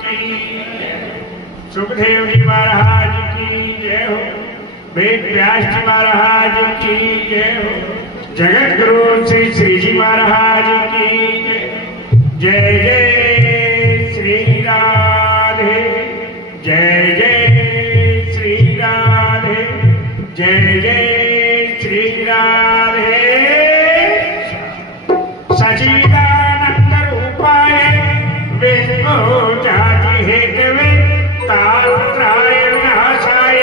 की, सुखदेव जी महाराज की जय हो, वेद व्यास जी महाराज की जय हो, जगत गुरु श्री श्री जी महाराज की जय। जय श्री राधे, जय जय श्री राधे, जय जय श्री राधे। सच्चिदानंद रूपाय विष्णु जाति हेतवे तारुत्राय विनाशाय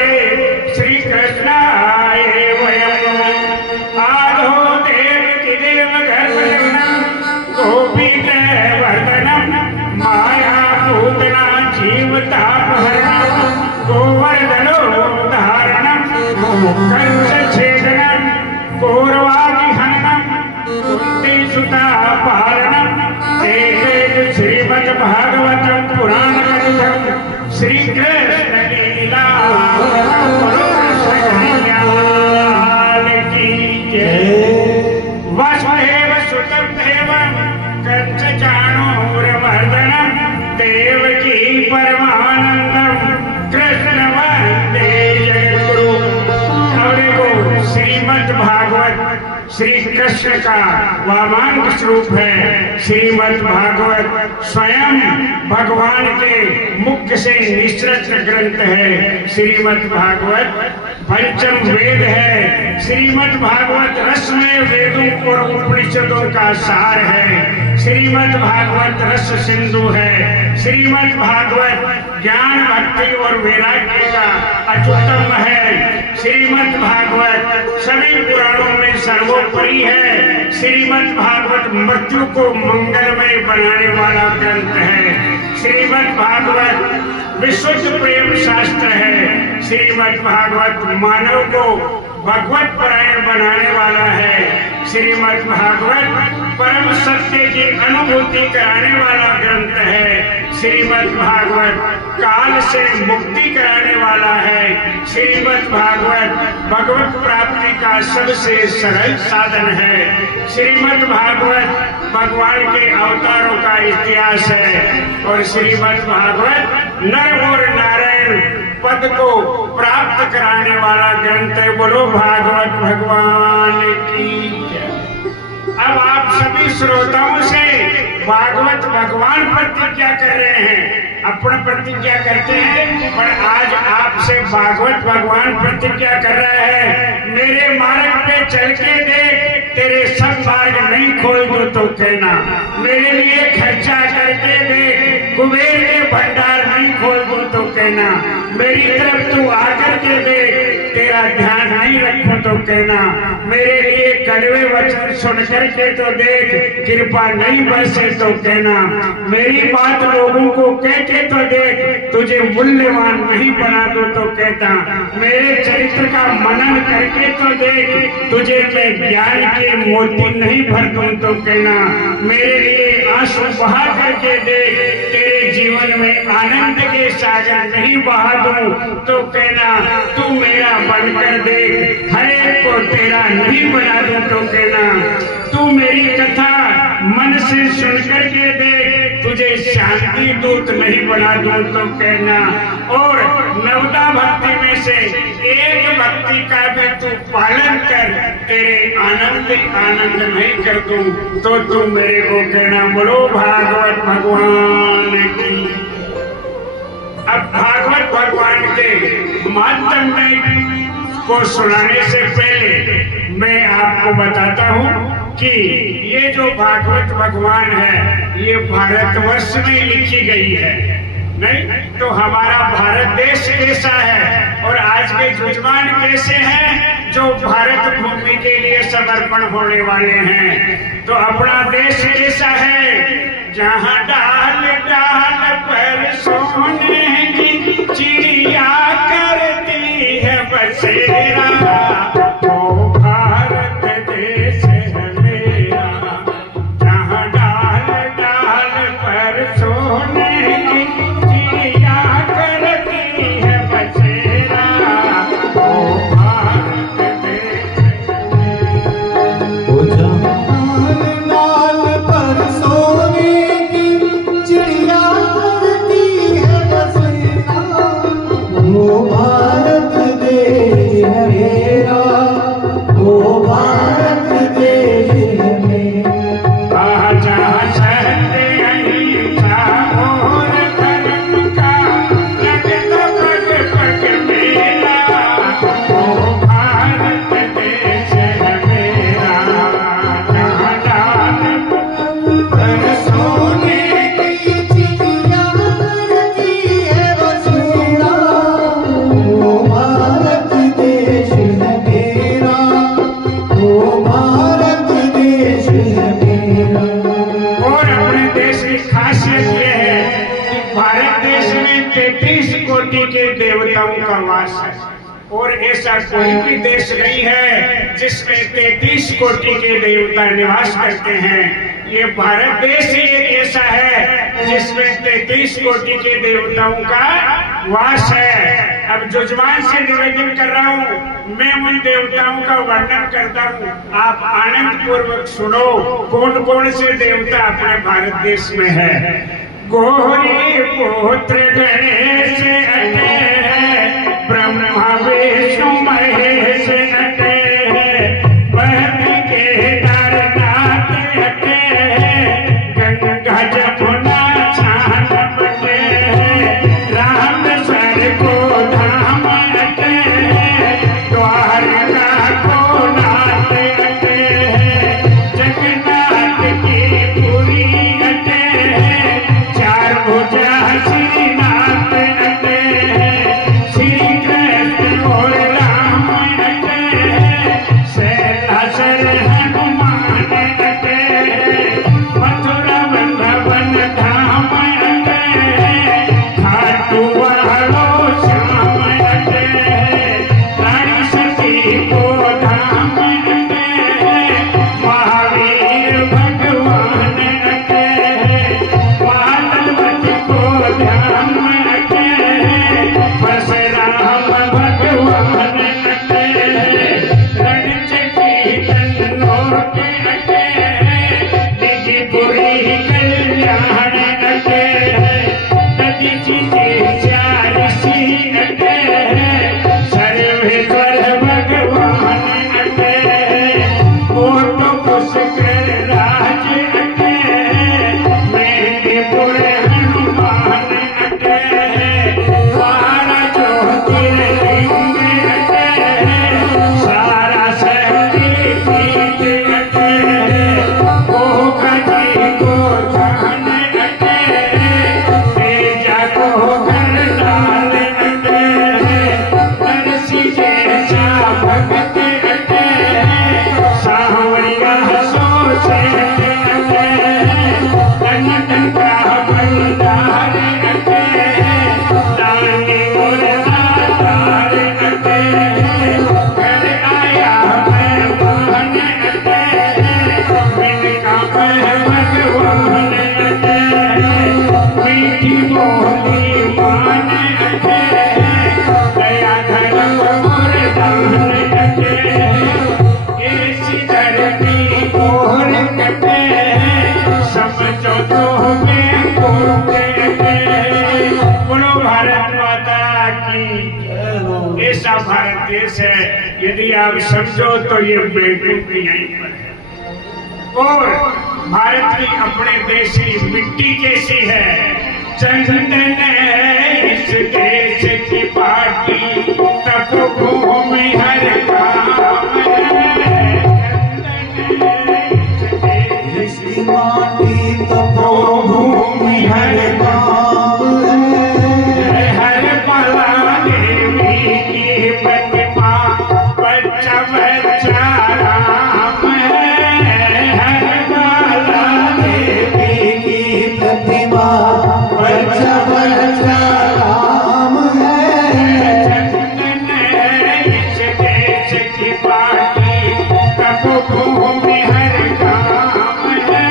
श्री कृष्णाय वयम् आदो देवकी देव गर्भजनम गोपीक वर्धनम माया पूतना जीवतापहरणम गोवर्धनो धारणम कंस छेदनम कौरवादिहननम कुंती सुता पालनम एतत् श्रीमद् भागवतम पुराण ग्रंथम श्री कृष्ण लीला की जय। वसुदेव सुतं देवं कंस चाणूरमर्दनम देवकी परमानंदम कृष्ण वंदे जगद्गुरु। श्रीमद् भागवत श्री कृष्ण का वामांग स्वरूप है। श्रीमद् भागवत स्वयं भगवान के मुख से निश्चित ग्रंथ है। श्रीमद् भागवत पंचम वेद है। श्रीमद् भागवत रस में वेदों और उपनिषदों का सार है। श्रीमद् भागवत रस सिंधु है। श्रीमद् भागवत ज्ञान भक्ति और वैराग्य का अत्युत्तम है। श्रीमद् भागवत सभी पुराणों में सर्वोपरि है। श्रीमद् भागवत मृत्यु को मंगलमय बनाने वाला ग्रंथ है। श्रीमद् भागवत विशुद्ध प्रेम शास्त्र है। श्रीमद् भागवत मानव को भगवत परायण बनाने वाला है। श्रीमद् भागवत परम सत्य की अनुभूति कराने वाला ग्रंथ है। श्रीमद् भागवत काल से मुक्ति कराने वाला है। श्रीमद् भागवत भगवत प्राप्ति का सबसे सरल साधन है। श्रीमद् भागवत भगवान के अवतारों का इतिहास है और श्रीमद् भागवत नर और नारायण पद को प्राप्त कराने वाला ग्रंथ है। बोलो भागवत भगवान की जय। अब आप सभी श्रोताओं से भागवत भगवान प्रतिज्ञा कर रहे हैं, अपना प्रतिज्ञा करते हैं, पर आज आपसे भागवत भगवान प्रतिज्ञा कर रहा है। मेरे मार्ग पे चल के देख, तेरे सब मार्ग नहीं खोल दो तो कहना। मेरे लिए खर्चा करके देख, कुबेर के भंडार नहीं खोल दो तो कहना। मेरी तरफ तू आकर के देख, तेरा ध्यान नहीं रखो तो कहना। मेरे लिए कड़वे वचन सुन करके तो देख, कृपा नहीं बरसे तो कहना। मेरी बात लोगों को कह के तो देख, तुझे मूल्यवान नहीं बना दो तो कहता। मेरे चरित्र का मनन करके तो देख, तुझे मैं ज्ञान के मोती नहीं भर दूं तो कहना। मेरे लिए आंसू बहा करके देख, तेरे जीवन में आनंद के सागर नहीं बहा दूं तो कहना। तू मेरा बनकर देख, हर एक को तेरा नहीं बना दूं तो कहना। तू मेरी कथा मन से सुन करके देख, तुझे शांति दूत नहीं बना दूं तो कहना। और नवदा भक्ति में से एक भक्ति का भी तू पालन कर, तेरे आनंद आनंद नहीं कर दूं तो तू मेरे को कहना। बोलो भागवत भगवान की। अब भागवत भगवान के माध्यम में को सुनाने से पहले मैं आपको बताता हूँ कि ये जो भागवत भगवान है ये भारतवर्ष में लिखी गई है। नहीं तो हमारा भारत देश कैसा है और आज के जुजमान कैसे हैं जो भारत भूमि के लिए समर्पण होने वाले हैं। तो अपना देश कैसा है, जहाँ डाल डाल पर सोने की चिड़िया करती है बसेरा। ओ भारत देश है मेरा, जहाँ डाल डाल पर सोने की चिड़िया करती है बसेरा। ओ भारत देश है मेरा, ओ जहाँ डाल डाल पर सोने की भारत देश में 33 कोटि के देवताओं का वास है और ऐसा कोई भी देश नहीं है जिसमें 33 कोटि के देवता निवास करते हैं। ये भारत देश ही एक ऐसा है जिसमें 33 कोटि के देवताओं का वास है। अब जुजमान से निवेदन कर रहा हूँ, मैं उन देवताओं का वर्णन करता हूँ, आप आनंद पूर्वक सुनो कौन कौन से देवता अपने भारत देश में है। गौरी पुत्र गणेश अटे, ब्रह्मा विष्णु महेश अटे, बहन के तारनाथ अटे, गंगा जमुना छान बटे, राम सर को धाम अटे, द्वारका को नाथ अटे, जगन्नाथ की पुरी अटे, चार भुजा श्रीनाथ अटे, श्री कृष्ण और राम अटे, शैलासर हनुमान अटे, मथुरा वृंदावन धाम अटे, खाटू वालो श्याम अटे, रानी सती को धाम अटे, महावीर भगवान अटे, महालक्ष्मी को ध्यान अटे, परशुराम भगवान अटे, रणचंडी तन्नोट अटे, दिगपुरी कल्याण अटे, नदी चारसी अटे, सर्वेश्वर भगवान अटे, कोट पुष्कर राज अटे, मेदिनीपुर हनुमान अटे, बारह ज्योतिर्लिंग अटे, सारा शक्ति पीठ अटे, गोगा जी को धान अटे, तेजा को करताल अटे, नरसी जैसा भगत अटे, सावरिया सो सेठ अटे, तन का बलिदार अटे, दानी और दातार अटे, घर आया मेहमान अटे, इनका भगवान अटे, मीठी बोली मान अटे, दया धर्म और दान अटे, ऐसी धरती और कटे, समझो तो में कोटे अटे। बोलो भारत माता की। ऐसा भारत देश है, यदि आप समझो तो ये बेटूं भी यहीं पर है। और भारत की अपने देश की मिट्टी कैसी है, चंदन है इस देश की पार्टी, तपोभूमि हर काम है, चंदन है इस देश की माटी तपोभूमि हर काम है, हर बाला देवी की प्रतिमा, बच्चा बच्चा राम है, हर बाला देवी की प्रतिमा, बच्चा बच्चा राम है, चंदन है इस देश की पार्टी, तपोभूमि हर काम है,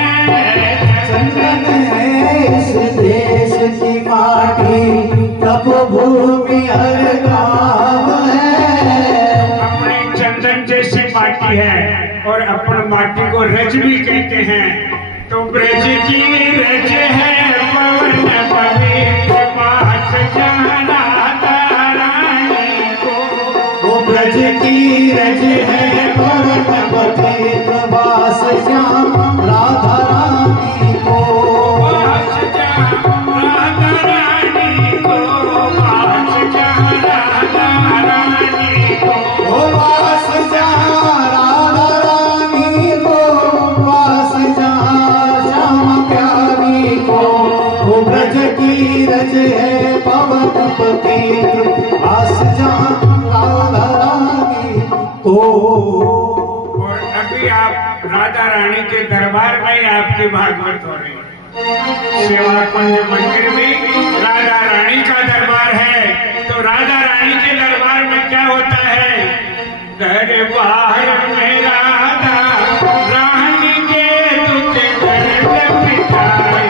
चंदन है इस देश की माटी, तपोभूमि हर काम है। अपने चंदन जैसी माटी है और अपन माटी को रज भी कहते हैं। तो ब्रज की रज है पवन पवित्र पास जहाँ राधा रानी को, वो ब्रज की रज है पवन पवित्र वास जहाँ राधा रानी को, पास जहाँ राधा रानी को, पास जहाँ राधा रानी को, वो वास जहाँ राधा रानी को, वास जहाँ श्याम प्यारी को, वो ब्रज की रज है पवन पवित्र वास जहाँ राधा रानी को। और अभी आप राधा रानी के दरबार में आपकी भागवत हो रही है। सेवा कुंज मंदिर में दरबार में राधा रानी के दुख दर्द मिटाए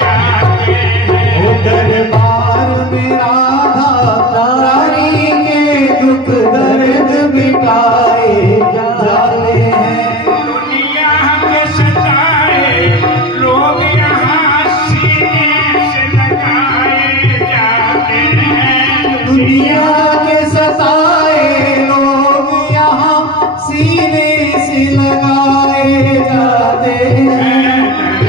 जाते हैं। ओ दरबार में राधा रानी के दुख दर्द मिटाए जाते हैं। दुनिया के सताए लोग यहाँ सीने से लगाए जाते हैं। दुनिया के सताए लोग यहाँ सीने से लगाए जाते हैं।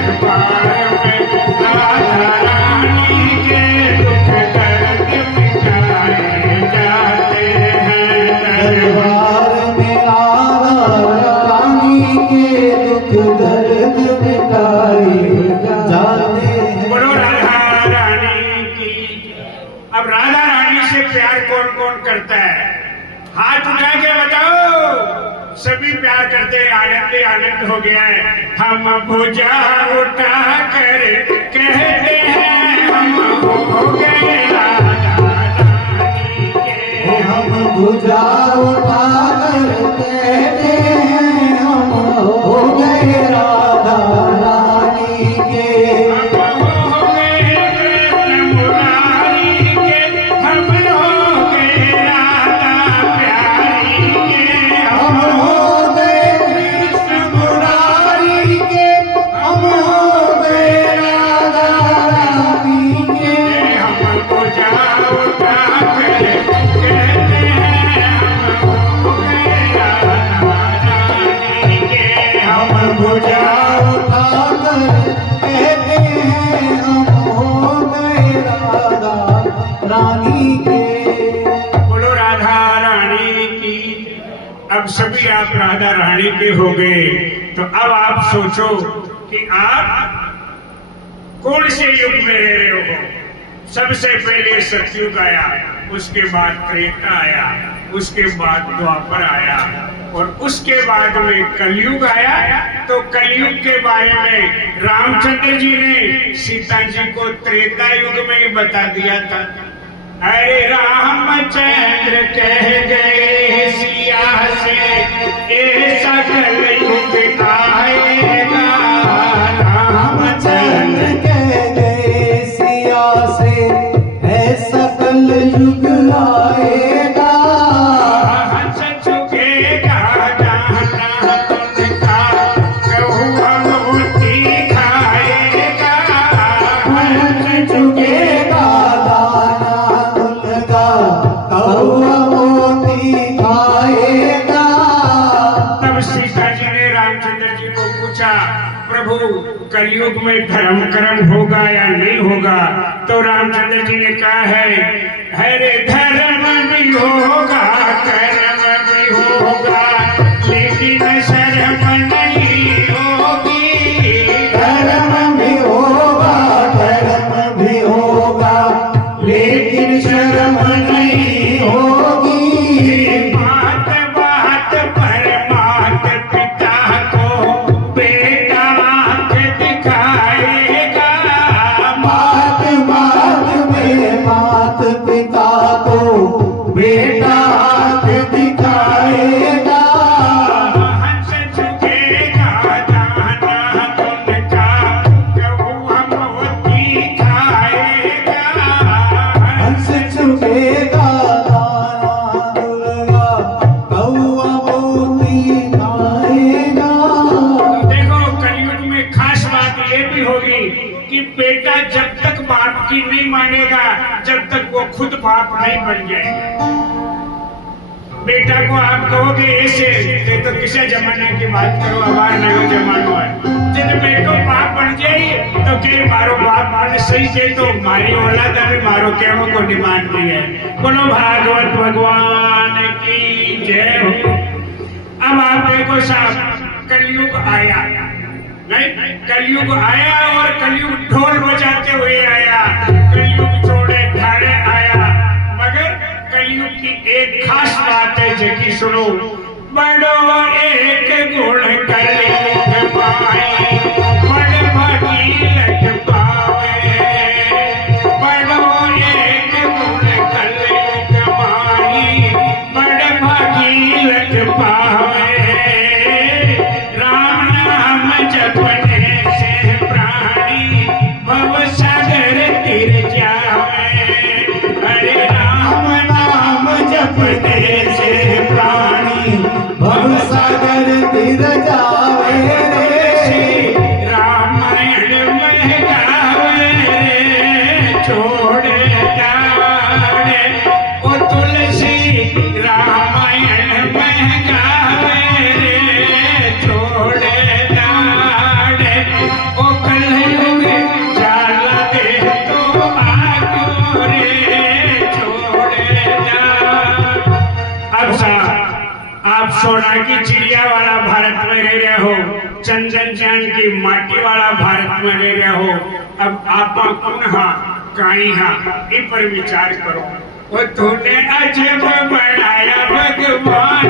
दरबार में राधा रानी के दुख दर्द मिटाए जाते हैं। दरबार में राधा रानी के दुख दर्द मिटाए जाते हैं। बोलो राधा रानी की। अब राधा रानी से प्यार कौन कौन करता है? हाथ उठा के बताओ। सभी प्यार करते हैं, आनंद ही आनंद हो गया है। हम भुजा उठा कर कहते हैं हम हो गए राधा रानी के। हम भुजा उठाकर कहते हैं हम हो गए राधा रानी के। हम हो गए कृष्ण मुरारी के, हम हो गए राधा प्यारी के। हम हो गए कृष्ण मुरारी के, हम हो गए राधा रानी के। हम भुजा उठा कर कहते हैं हम हो गए राधा रानी के। हम भुजा उठाकर कहते हैं हम हो गए राधा रानी के। बोलो राधा रानी की। अब सभी आप राधा रानी के हो गए, तो अब आप सोचो कि आप कौन से युग में रह रहे हो। सबसे पहले सतयुग आया, उसके बाद त्रेता आया, उसके बाद द्वापर आया, और उसके बाद में कलयुग आया। तो कलयुग के बारे में रामचंद्र जी ने सीता जी को त्रेता युग में ही बता दिया था। अरे रामचंद्र कह गए सिया से ऐसा कलयुग आएगा। रामचंद्र कह गए सिया से ऐसा कलयुग आएगा। हंस चुकेगा जाना तुमका, कहुआ मोती खाएगा। हंस चुकेगा दाना उनका, कौआ मोती खाएगा। तब सीता जी ने रामचंद्र जी को पूछा, प्रभु कलयुग में धर्म कर्म होगा या नहीं होगा? तो रामचंद्र जी ने कहा है, अरे धर्म भी होगा कर्म भी होगा, लेकिन शर्म नहीं होगी। धर्म भी होगा कर्म भी होगा, लेकिन शर्म नहीं होगी। बात बात पर मात पिता को बेटा आंख दिखाएगा। बात बात में मात पिता को बेटा हाथ दिखाएगा। हंस चुकेगा जाना तुमका, कहुआ मोती खाएगा। हंस चुकेगा दाना दुर्गा, कौआ मोती खाएगा। देखो कलयुग में खास बात ये भी होगी कि बेटा जब तक बाप की नहीं मानेगा, जब तक वो खुद बाप नहीं बन जाएगा। बेटा को आप कहोगे ऐसे, ये तो किसे जमाने की बात करो, हमारा नया जमाना है। जब बेटो बाप बन जाए तो के मारो बाप माने सही से, तो मारी औलाद हमें मारो क्या को नहीं मानती है। बोलो भागवत भगवान की जय हो। अब आप देखो साहब, कलयुग आया नहीं, कलयुग आया और कलयुग ढोल बजाते हुए आया, कलयुग छोड़े ठाड़े आया। मगर कलयुग की एक खास बात है जगी सुनो, बड़ो एक गुण कलयुग पाई, बड़ भगीरथ पावे। बड़ो एक गुण कलयुग पाई, बड़ भगीरथ सोना की चिड़िया वाला भारत में रह रहे हो, चंदन जान की माटी वाला भारत में रह रहे हो। अब आप कौन हा काई हा इन पर विचार करो। वो तूने अजब बनाया भगवान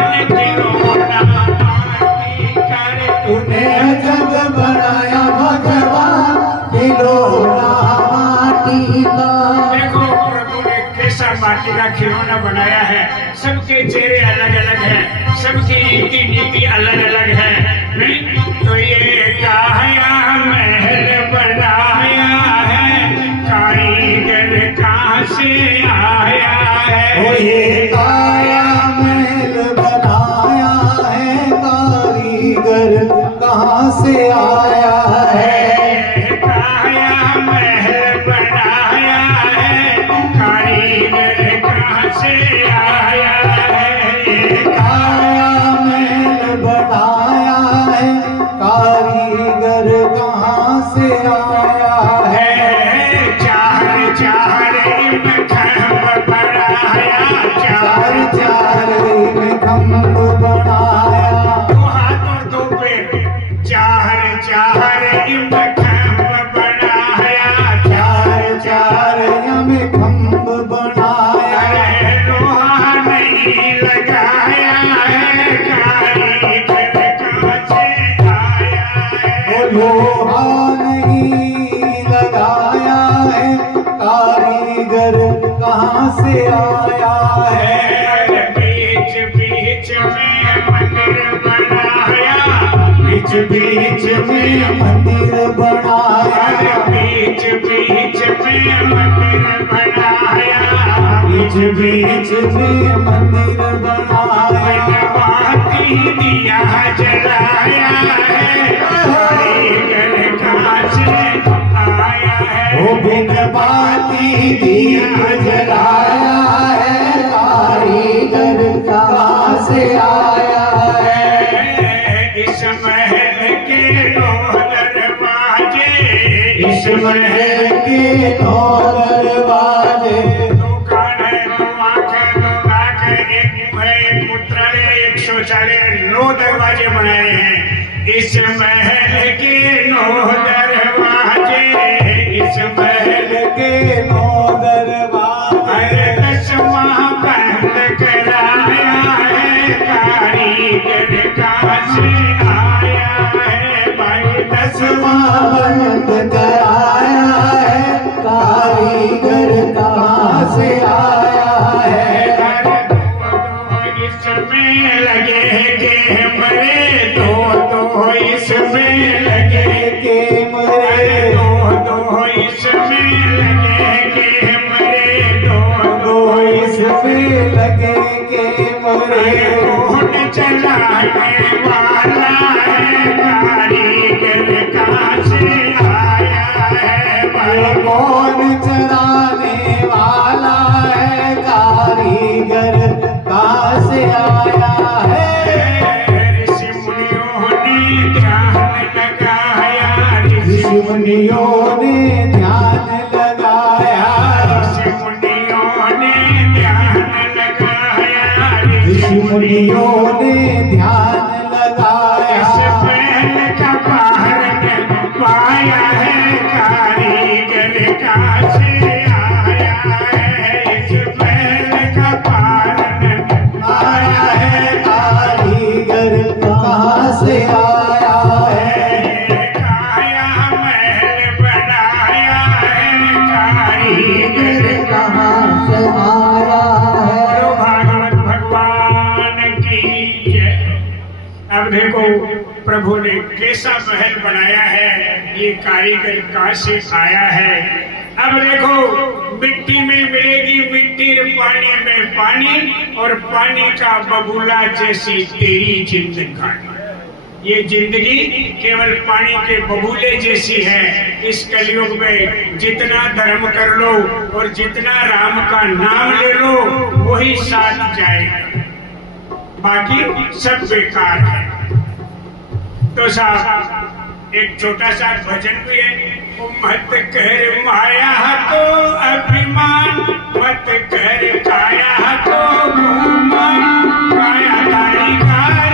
तूने अजब बनाया भगवान खिलौना माटी का। देखो प्रभु ने कैसा माटी का खिलौना बनाया है। सबके चेहरे अलग अलग हैं, सबकी रीति नीति अलग अलग है। नहीं तो ये काया महल बनाया है, कारीगर कहाँ से आया है। ओ ये काया महल बनाया है, कारीगर कहाँ से आया है। काया महल बनाया है, कारीगर कहाँ से आया है। काया महल बनाया है, कारीगर कहाँ से आया है। चार चार खम्भ बनाया, चार चार में खम्भ बनाया। दो हाथ और दो पैर, चार चार खम्भ बनाया। चार चार में खम्भ बनाया। अरे लोहा नहीं लगाया है, कारीगर कहाँ से आया है। ओ लोहा नहीं लगाया है, कारीगर कहाँ से आया है। बीच बीच में मंदिर बनाया, बीच बीच में मंदिर बनाया। बीच बीच में मंदिर बनाया। बीच बीच में मंदिर बनाया। बाती दिया जलाया है, कारीगर कहाँ से आया है। ओ बिन बाती दिया जलाया है, कारीगर कहाँ से आया है। इस महल के नौ दरवाजे, इस महल के नौ दरवाजे। दो कान है, दो आँख है, दो नाक है, एक मुँह है, एक मूत्रालय, एक शौचालय, 9 दरवाजे बनाए हैं। इस महल के 9 दरवाजे, इस महल के नौ दरवाजे। 10 माह बंद कराया है, कारीगर कहाँ से आया है। भाई 10 माह बंद कराया है, कारीगर कहाँ से आया है। इसमें लगे के मरे, दो इसमें लगे के मरे। दो इसमें लगे के मरे, दो इस पे लगे के मरे। कौन चलाने वाला है, कारीगर कहाँ से आया है। भाई कौन चलाने वाला है, कारीगर कहाँ से आया है। ऋषि मुनियों ने ध्यान लगाया, ऋषि मुनियों ने ध्यान लगाया। ऋषि मुनियों ने ध्यान लगाया। ऋषि मुनियों ने ध्यान लगाया। इस महल का कारण पाया है, कारीगर कहाँ से आया है। इस महल का कारण आया है, कारीगर कहाँ से आया है। काया महल बनाया है, कारीगर कहाँ से आया है। बोलो भागवत भगवान की जय। अब देखो प्रभु ने कैसा महल बनाया है, ये कारीगर कहाँ से आया है। अब देखो मिट्टी में मिलेगी मिट्टी, पानी में पानी, और पानी का बबूला जैसी तेरी जिंदगानी। ये जिंदगी केवल पानी के बबूले जैसी है। इस कलयुग में जितना धर्म कर लो और जितना राम का नाम ले लो, वही साथ जाएगा, बाकी सब बेकार है। तो साहब एक छोटा सा भजन भी है। मत कर माया को अभिमान, मत कर काया को गुमान, काया तारी कार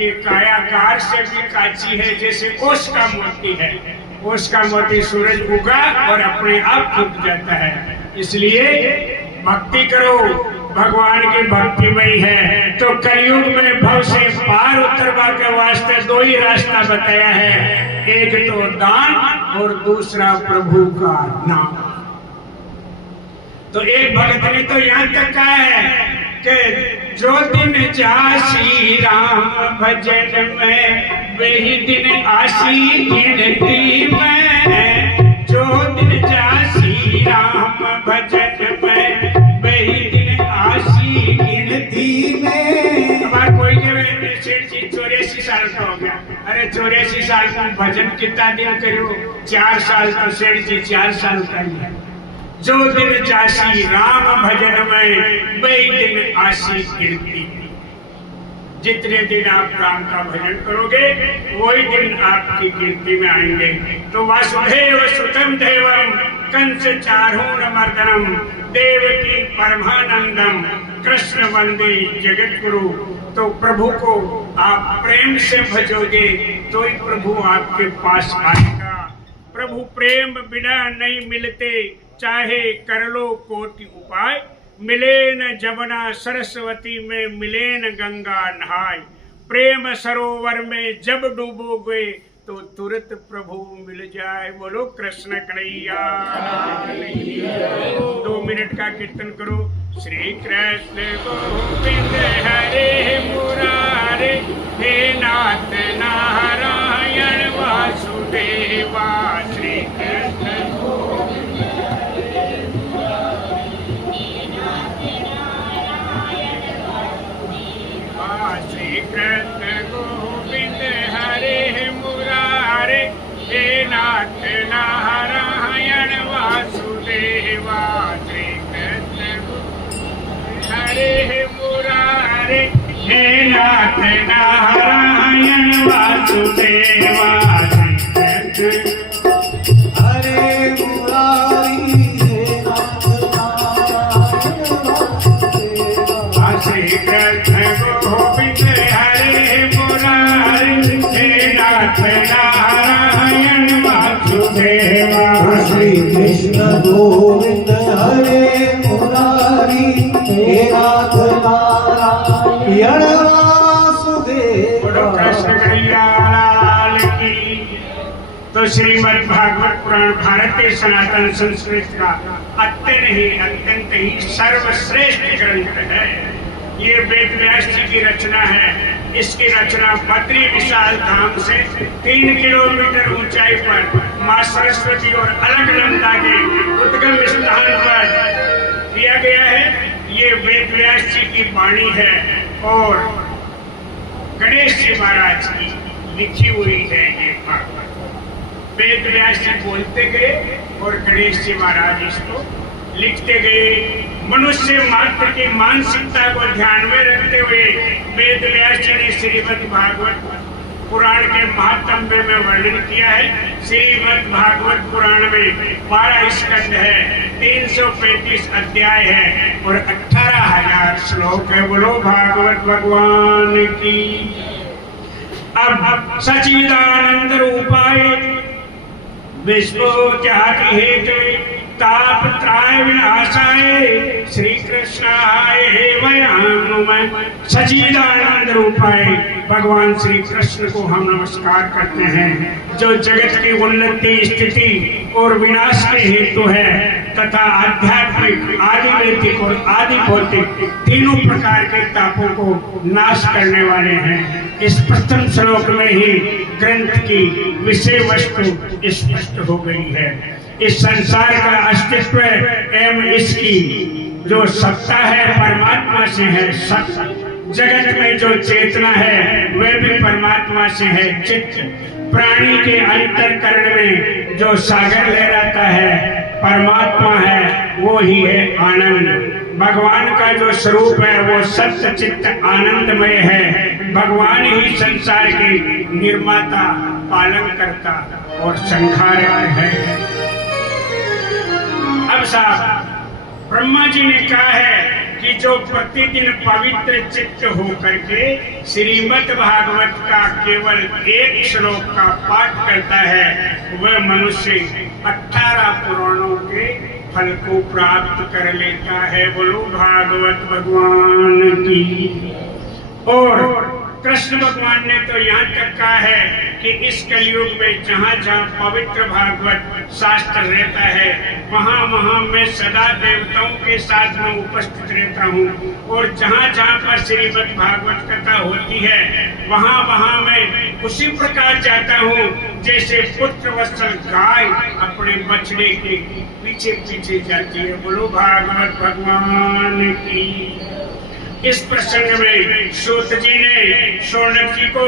ये कायाकार से भी काची है, जैसे ओस का मोती है। ओस का मोती सूरज उगा और अपने आप फूट जाता है। इसलिए भक्ति करो, भगवान की भक्तिमय है। तो कलयुग में भव से पार उतरवा के वास्ते दो ही रास्ता बताया है, एक तो दान और दूसरा प्रभु का नाम। तो एक भक्त ने तो यहाँ तक कहा है कि जो दिन जासी राम भजन में वही दिन आसी गिनती में। जो दिन जासी राम भजन में वही दिन आसी गिनती में। अब कोई के सेठ जी 84 साल का हो गया। अरे 84 साल का भजन कितना दिन करो? 4 साल तो सेठ जी 4 साल कर लिया। जो दिन जासी राम भजन में वही दिन आसी कीर्ति। जितने दिन आप राम का भजन करोगे वही दिन आपकी कीर्ति में आएंगे। तो वासुदेव सुतम देवम कंस चारूण मर्दनम देवकी परमानंदम कृष्ण वंदे जगत गुरु। तो प्रभु को आप प्रेम से भजोगे तो ही प्रभु आपके पास आएगा। प्रभु प्रेम बिना नहीं मिलते, चाहे कर लो कोटि उपाय। मिले न जमुना सरस्वती में मिले न गंगा नहाय। प्रेम सरोवर में जब डूबोगे तो तुरंत प्रभु मिल जाए। बोलो कृष्ण कन्हैया। 2 मिनट का कीर्तन करो। श्री कृष्ण गोविंद हरे मुरारे, हे नाथ नारायण वासुदेवा। श्री कृष्ण कृष्ण गोविंद हरे मुरारे, हे नाथ नारायण वासुदेवा। श्री कृष्ण हरे मुरारे, हे नाथ नारायण वासुदेवा। श्री कृष्ण हरे मुरारी, हे नाथ नारायण वासुदेवा। श्री कृष्ण गोविंद हरे मुरारी, हे नाथ नारायण वासुदेवा। श्री कृष्ण गोविंद हरे मुरारी, हे नाथ नारायण वासुदेवा। कृष्ण कन्हैया लाल की। तो श्रीमद् भागवत पुराण भारतीय सनातन संस्कृत का अत्यंत ही सर्वश्रेष्ठ ग्रंथ है। ये वेद व्यास जी की रचना है। इसकी रचना बद्री विशाल धाम से 3 किलोमीटर ऊंचाई पर मां सरस्वती और अलकनंदा के उद्गम स्थान पर किया गया है। ये वेद व्यास जी की वाणी है और गणेश जी महाराज की लिखी हुई है। ये भागवत वेद व्यास जी बोलते गए और गणेश जी महाराज इसको लिखते गए। मनुष्य मात्र की मानसिकता को ध्यान में रखते हुए वेद व्यास जी ने श्रीमद् भागवत पुराण के महात्म्य में वर्णन किया है। श्रीमद् भागवत पुराण में 12 स्कंद है, 335 अध्याय है और 18,000 श्लोक है। बोलो भागवत भगवान की। अब सच्चिदानंद रूपाय विश्व जाति हेतु ताप त्राय विनाशाय श्री कृष्णाय वयं सच्चिदानंद रूपाय भगवान श्री कृष्ण को हम नमस्कार करते हैं, जो जगत की उन्नति, स्थिति और विनाश के हेतु है तथा आध्यात्मिक, आदि वैदिक और आदि भौतिक तीनों प्रकार के तापों को नाश करने वाले हैं। इस प्रथम श्लोक में ही ग्रंथ की विषय वस्तु स्पष्ट हो गई है। इस संसार का अस्तित्व एवं इसकी जो सत्ता है परमात्मा से है। जगत में जो चेतना है वह भी परमात्मा से है। चित्त प्राणी के अंतरकरण में जो सागर लहराता है परमात्मा है, वो ही है आनंद। भगवान का जो स्वरूप है वो सत्य चित्त आनंदमय है। भगवान ही संसार के निर्माता, पालन करता और संहारक है। अब साहब ब्रह्मा जी ने कहा है कि जो प्रतिदिन पवित्र चित्त होकर के श्रीमद् भागवत का केवल एक श्लोक का पाठ करता है, वह मनुष्य 18 पुराणों के फल को प्राप्त कर लेता है। बोलो भागवत भगवान की। और कृष्ण भगवान ने तो यहाँ तक कहा है कि इस कलयुग में जहाँ जहाँ पवित्र भागवत शास्त्र रहता है, वहाँ वहाँ मैं सदा देवताओं के साथ में उपस्थित रहता हूँ। और जहाँ जहाँ पर श्रीमद् भागवत कथा होती है, वहाँ वहाँ मैं उसी प्रकार जाता हूँ जैसे पुत्र वत्सल गाय अपने बछड़े के पीछे पीछे जाती है। बोलो भागवत भगवान की। इस प्रसंग में सूत जी ने शौनक जी को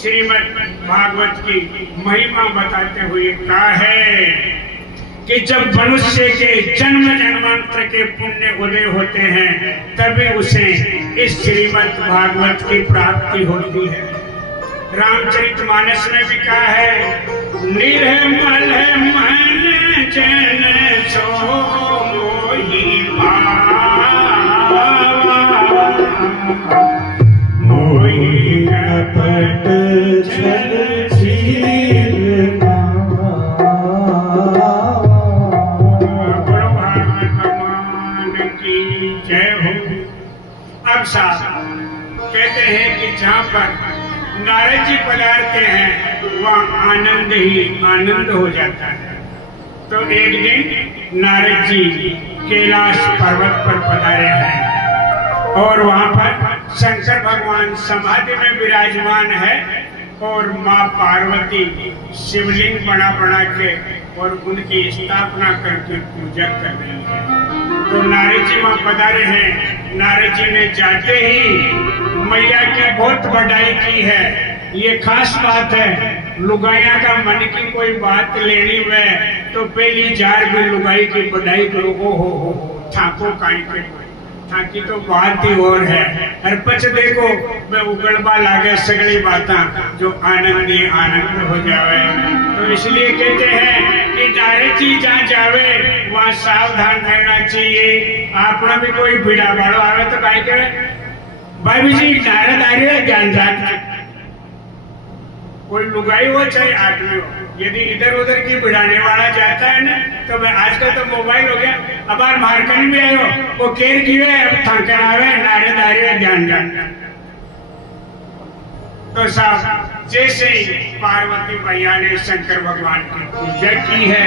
श्रीमद् भागवत की महिमा बताते हुए कहा है कि जब मनुष्य के जन्म जन्मांतर के पुण्य उदय होते हैं, तभी उसे इस श्रीमद् भागवत की प्राप्ति होती है। रामचरितमानस में भी कहा है, निर्मल मन जन सो मोहि मोहि कपट छल छीर भगवान की जय हो। अब साहब कहते हैं कि जहाँ पर नारद जी पधारते हैं, वहाँ आनंद ही आनंद हो जाता है। तो एक दिन नारद जी कैलाश पर्वत पर पधारे हैं और वहाँ पर शंकर भगवान समाधि में विराजमान है और माँ पार्वती शिवलिंग बना के और उनकी स्थापना करके पूजा कर रही है। तो नारद जी वहाँ पधारे हैं। नारद जी ने जाते ही मैया की बहुत बढ़ाई की है। ये खास बात है, लुगाइया का मन की कोई बात लेनी में तो पहली जार में लुगाई की बढ़ाई करो। हो ठाको काई के ताकि तो बात ही और है। हर पच देखो मैं उगड़बा लागे सगड़ी बाता जो आनंद ही आनंद हो जावे। तो इसलिए कहते हैं कि नारद जी जहाँ जावे वहाँ सावधान रहना चाहिए। आपना भी कोई भीड़ा भाड़ो आवे तो काई करे, भाई जी नारद आ रहे हैं, ज्ञान जान कोई लुगाई हो चाहे आदमी हो, यदि इधर उधर की भिड़ाने वाला जाता है ना, तो मैं आजकल तो मोबाइल हो गया, अब बार मारकन भी आयो वो केर किए अब थकर आवे नारद आ रहे ज्ञान जान। तो साहब जैसे पार्वती मैया ने शंकर भगवान की पूजा की है,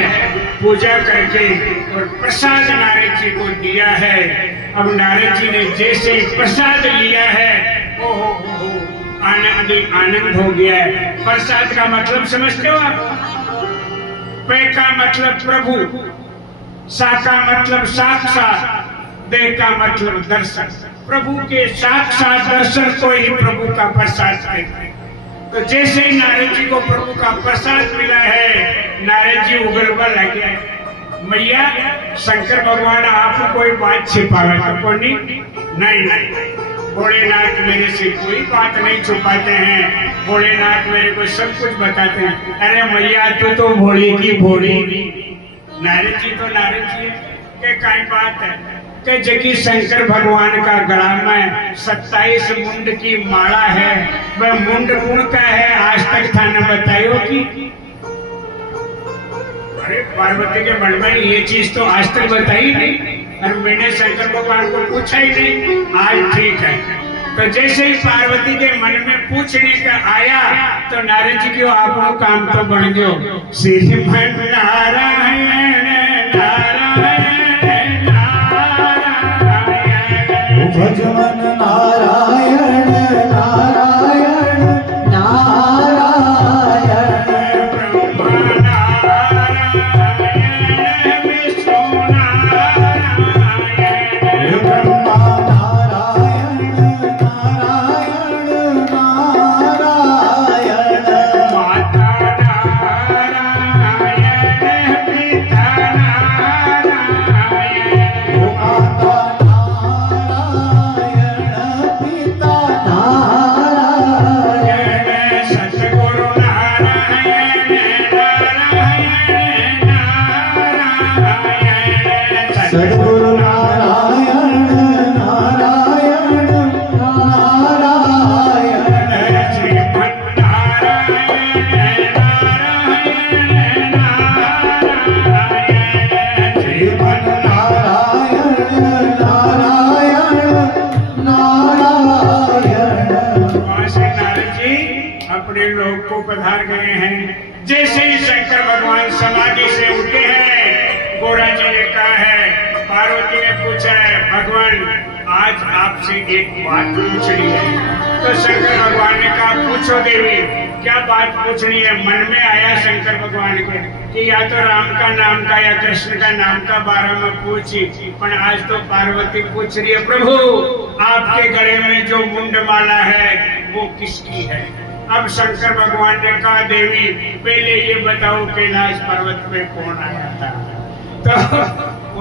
पूजा करके और प्रसाद नारद जी को दिया है। अब नारद जी ने जैसे प्रसाद लिया है, ओहो आनंद ही आनंद हो गया है। प्रसाद का मतलब समझते हो आप? पे का मतलब प्रभु, सा का मतलब साक्षात, दे का मतलब दर्शन। प्रभु के साक्षात दर्शन को ही प्रभु का प्रसाद कहते हैं। तो जैसे ही नारद जी को प्रभु का प्रसाद मिला है, नारद जी उगलबा लग गया, मैया शंकर भगवान आप कोई बात छिपावे तो नहीं, भोलेनाथ मेरे से कोई बात नहीं छुपाते हैं, भोलेनाथ मेरे को सब कुछ बताते हैं। अरे मैया तू तो भोली की भोली। नारद जी तो नारद जी है, क्या बात है कि जबकि शंकर भगवान का गला में 27 मुंड की माला है, वह मुंड गुण का है, आज तक थाने बतायो कि अरे पार्वती के मन में ये चीज तो आज तक बताई नहीं और मैंने शंकर भगवान को पूछा ही नहीं। आज ठीक है। तो जैसे ही पार्वती के मन में पूछने का आया तो नारद जी को आपको काम तो बन गयो, श्रीमन नारायण नारायण नारायण भजन नारायण नारायण नारायण ब्रह्मा नारायण विष्णु नारायण ब्रह्मा नारायण नारायण नारायण माता नारायण पिता नारायण माता नारायण नारद जी अपने लोक को पधार गए हैं। जैसे ही शंकर भगवान समाधि से उठे हैं, गोरा जी ने कहा है, पार्वती ने पूछा है, भगवान आज आपसे एक बात पूछनी है। तो शंकर भगवान ने कहा, पूछो देवी, क्या बात पूछनी है? मन में आया शंकर भगवान के कि या तो राम का नाम का या कृष्ण का नाम का बारे में पूछी, पर आज तो पार्वती पूछ रही है, प्रभु आपके गले में जो मुंडमाला है वो किसकी है? अब शंकर भगवान ने कहा, देवी पहले ये बताओ कैलाश पर्वत में कौन आया था? तो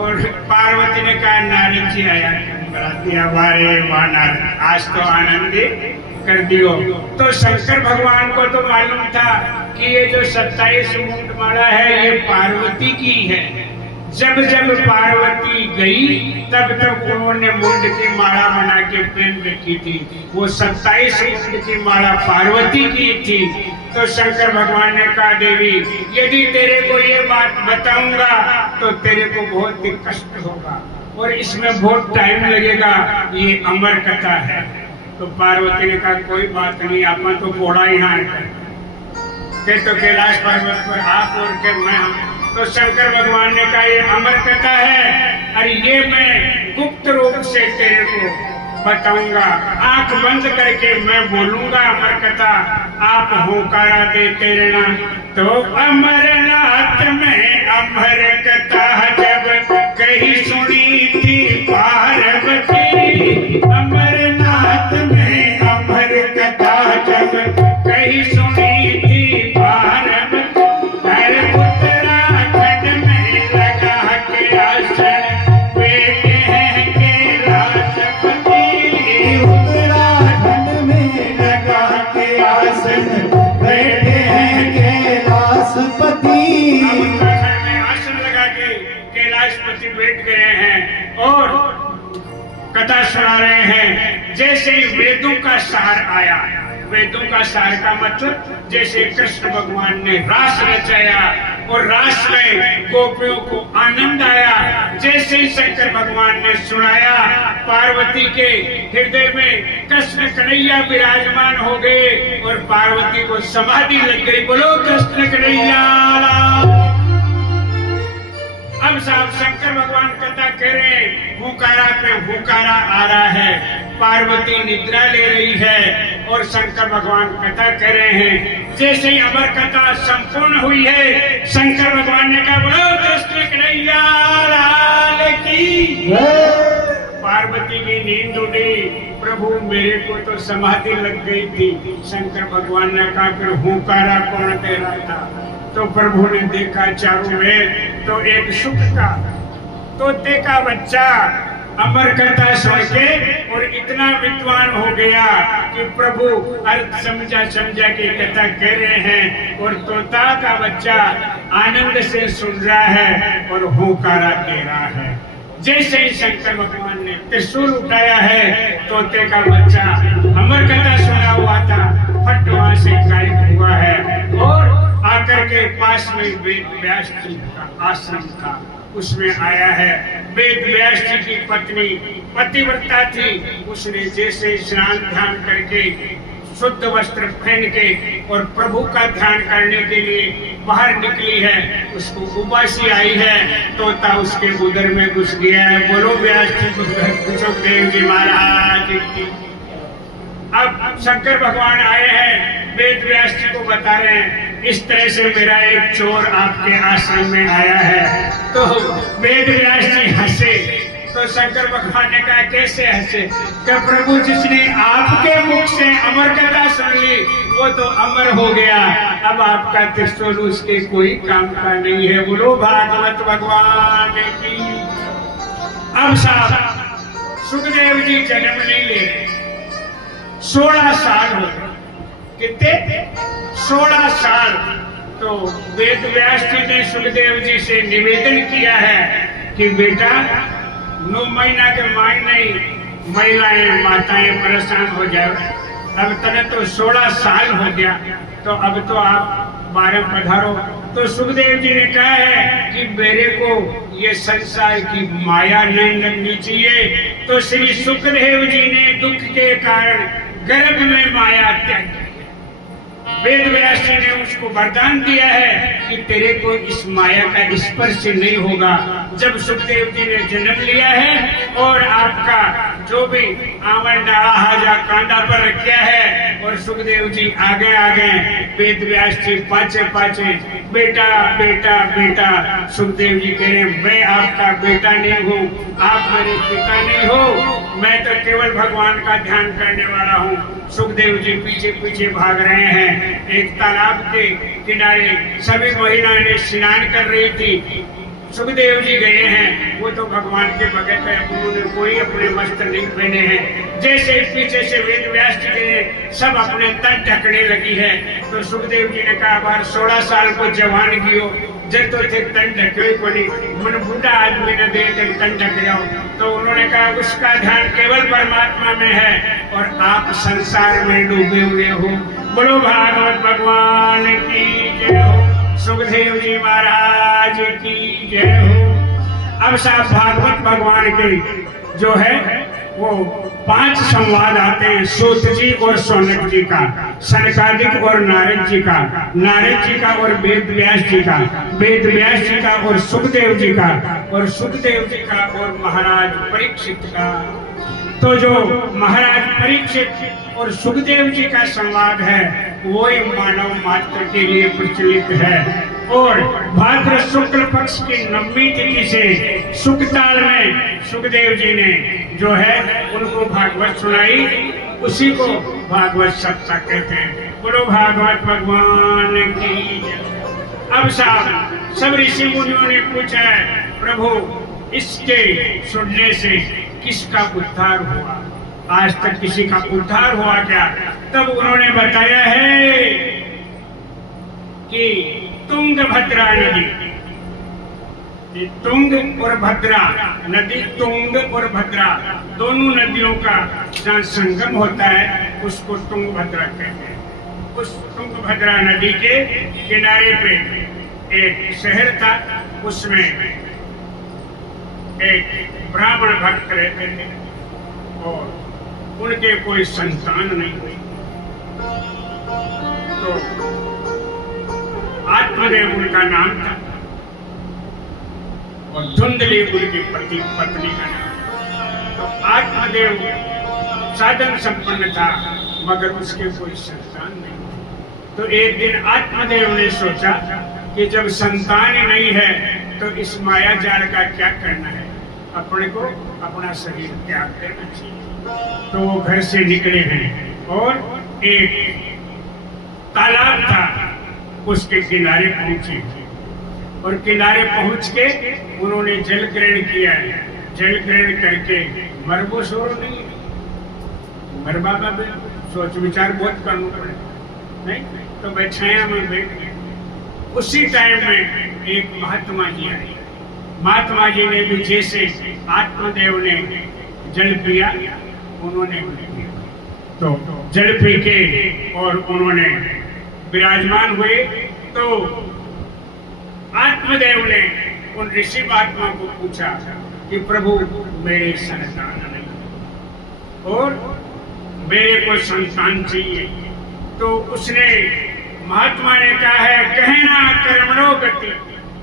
और पार्वती ने कहा, नारद जी आया। आज तो आनंद कर दियो। तो शंकर भगवान को तो मालूम था कि ये जो 27 मुंडमाला है ये पार्वती की है। जब जब पार्वती गई तब तब उन्होंने मुंड की माला बना के पहन रखी थी। वो 27 मुंड की माला पार्वती की थी। तो शंकर भगवान ने कहा, देवी यदि तेरे को ये बात बताऊंगा तो तेरे को बहुत ही कष्ट होगा और इसमें बहुत टाइम लगेगा, ये अमर कथा है। तो पार्वती ने कहा, कोई बात नहीं, आप तो घोड़ा यहाँ के तो कैलाश पर्वत पर आप और के मैं। तो शंकर भगवान ने कहा, ये अमर कथा है और ये मैं गुप्त रूप से तेरे को बताऊंगा। आंख बंद करके मैं बोलूंगा अमर कथा, आप होकारा देते रहना। तो अमरनाथ में अमर कथा जब कही सुनी थी पार्वती, अमरनाथ में अमर कथा जब कही सुनी थी पार्वती, हर उत्तराखंड में लगा के आसन बैठे हैं कैलाशपति, उत्तराखंड में लगा के आसन बैठे हैं कैलाशपति। उत्तराखंड में आसन लगा के कैलाशपति बैठ गए हैं और कथा सुना रहे हैं। जैसे ही वेदों का सार आया, वेदों का सार का मतलब जैसे कृष्ण भगवान ने रास रचाया और रास में गोपियों को आनंद आया, जैसे ही शंकर भगवान ने सुनाया, पार्वती के हृदय में कृष्ण कन्हैया विराजमान हो गए और पार्वती को समाधि लग गई। बोलो कृष्ण कन्हैया। अब साहब शंकर भगवान कथा कह रहे हैं, हुकारा पे हुकारा आ रहा है, पार्वती निद्रा ले रही है और शंकर भगवान कथा कर रहे हैं। जैसे ही अमर कथा संपूर्ण हुई है, शंकर भगवान ने कहा, बोलो कृष्ण कन्हैया लाल की। पार्वती की नींद उड़ी, प्रभु मेरे को तो समाधि लग गई थी। शंकर भगवान ने कहा, फिर हुकारा कौन दे रहा था? तो प्रभु ने देखा चारों में, तो एक सुख का तोते का बच्चा अमर कथा सुन के और इतना विद्वान हो गया कि प्रभु अर्थ समझा के कथा कह रहे हैं और तोता का बच्चा आनंद से सुन रहा है और हुकारा दे रहा है। जैसे ही शंकर भगवान ने त्रिशूल उठाया है, तोते का बच्चा अमर कथा सुना हुआ था, फट वहां से गायब हुआ है और आकर के पास में वेद व्यास जी का आश्रम था, उसमें आया है। वेद व्यास जी की पत्नी पतिव्रता थी, उसने जैसे स्नान ध्यान करके शुद्ध वस्त्र पहन के और प्रभु का ध्यान करने के लिए बाहर निकली है, उसको उबासी आई है, तोता उसके उदर में घुस गया है। बोलो व्यास जी सुखदेव जी महाराज की। अब शंकर भगवान आए हैं, वेद व्यास जी को बता रहे हैं, इस तरह से मेरा एक चोर आपके आश्रम में आया है। तो वेद व्यास जी हंसे। तो शंकर भगवान ने कहा, कैसे हंसे? कि प्रभु जिसने आपके मुख से अमर कथा सुन ली वो तो अमर हो गया, अब आपका त्रिशूल उसके कोई काम का नहीं है। बोलो भागवत भगवान की। अब साहब सुखदेव जी जन्म नहीं ले रहे, 16 साल हो गए। कितने? 16 साल। तो वेद व्यास जी ने सुखदेव जी से निवेदन किया है कि बेटा 9 महीना के महीने महिलाएं माताएं परेशान हो जाए, अब तक तो 16 साल हो गया, तो अब तो आप 12 पधारो। तो सुखदेव जी ने कहा है कि मेरे को ये संसार की माया नहीं लगनी चाहिए। तो श्री सुखदेव जी ने दुख के कारण गर्भ में माया त्याग। वेद व्यास जी ने उसको वरदान दिया है कि तेरे को इस माया का स्पर्श नहीं होगा। जब सुखदेव जी ने जन्म लिया है और आपका जो भी आवर डाला हाजा कांधा पर रखा है और सुखदेव जी आगे आगे, वेद व्यास जी पाचे पाचे, बेटा बेटा बेटा। सुखदेव जी कह रहे हैं मैं आपका बेटा नहीं हूँ, आप मेरे पिता नहीं हो, मैं तो केवल भगवान का ध्यान करने वाला हूँ। सुखदेव जी पीछे पीछे भाग रहे हैं। एक तालाब के किनारे सभी महिलाएं ने स्नान कर रही थी। सुखदेव जी गए हैं, वो तो भगवान के भगत है, उन्होंने कोई अपने वस्त्र नहीं पहने हैं। जैसे पीछे से वेद व्यास जी गए, सब अपने तन ढकने लगी है। तो सुखदेव जी ने कहा बार 16 साल को जवान गियो जब तो थे तन ढके पड़ी, मन बूढ़ा आदमी ने दे तन ढक जाओ। तो उन्होंने कहा उसका ध्यान केवल परमात्मा में है और आप संसार में डूबे हुए हो। बोलो भागवत भगवान की जय हो, सुखदेव जी महाराज की जय हो। अब साहब भागवत भगवान के जो है वो 5 संवाद आते हैं, सूत जी और सौनक जी का, सनकादिक और नारद जी का, नारद जी का और वेद व्यास जी का, वेद व्यास जी का और सुखदेव जी का, और सुखदेव जी का और महाराज परीक्षित का। तो जो महाराज परीक्षित और सुखदेव जी का संवाद है वो ही मानव मात्र के लिए प्रचलित है। और भाद्र शुक्ल पक्ष की 9वीं तिथि से सुखताल में सुखदेव जी ने जो है उनको भागवत सुनाई, उसी को भागवत सप्ताह कहते हैं। बोलो भागवत भगवान की। अब साहब सब ऋषि मुनियों ने पूछा है प्रभु इसके सुनने से किसका उद्धार हुआ, आज तक किसी का उद्धार हुआ क्या? तब उन्होंने बताया है कि तुंगभद्रा नदी, तुंग और भद्रा नदी, तुंग और भद्रा दोनों नदियों का जहाँ संगम होता है उसको तुंगभद्रा कहते हैं। उस तुंगभद्रा नदी के किनारे पे एक शहर था, उसमें एक ब्राह्मण भक्त रहते थे और उनके कोई संतान नहीं हुई। तो आत्मदेव उनका नाम था और धुंधली उनकी पत्नी का नाम। तो आत्मदेव साधन संपन्न था मगर उसके कोई संतान नहीं। तो एक दिन आत्मदेव ने सोचा कि जब संतान नहीं है तो इस माया जाल का क्या करना है, अपने को अपना शरीर त्याग देना चाहिए। तो वो घर से निकले हैं और एक तालाब था उसके किनारे पहुंचे और किनारे पहुंच के उन्होंने जल ग्रहण किया है। जल ग्रहण करके मरबो सोरो नहीं, मरबा का भी सोच विचार बहुत करना पड़े नहीं, तो मैं छाया में बैठ गए। उसी टाइम में एक महात्मा जी आए। महात्मा जी ने भी जैसे आत्मदेव ने जल पिया उन्होंने तो जल पी के और उन्होंने विराजमान हुए। तो आत्मदेव ने उन ऋषि महात्मा को पूछा कि प्रभु मेरे संतान नहीं और मेरे को संतान चाहिए। तो उसने महात्मा ने कहा है कहना कर्मणो गति,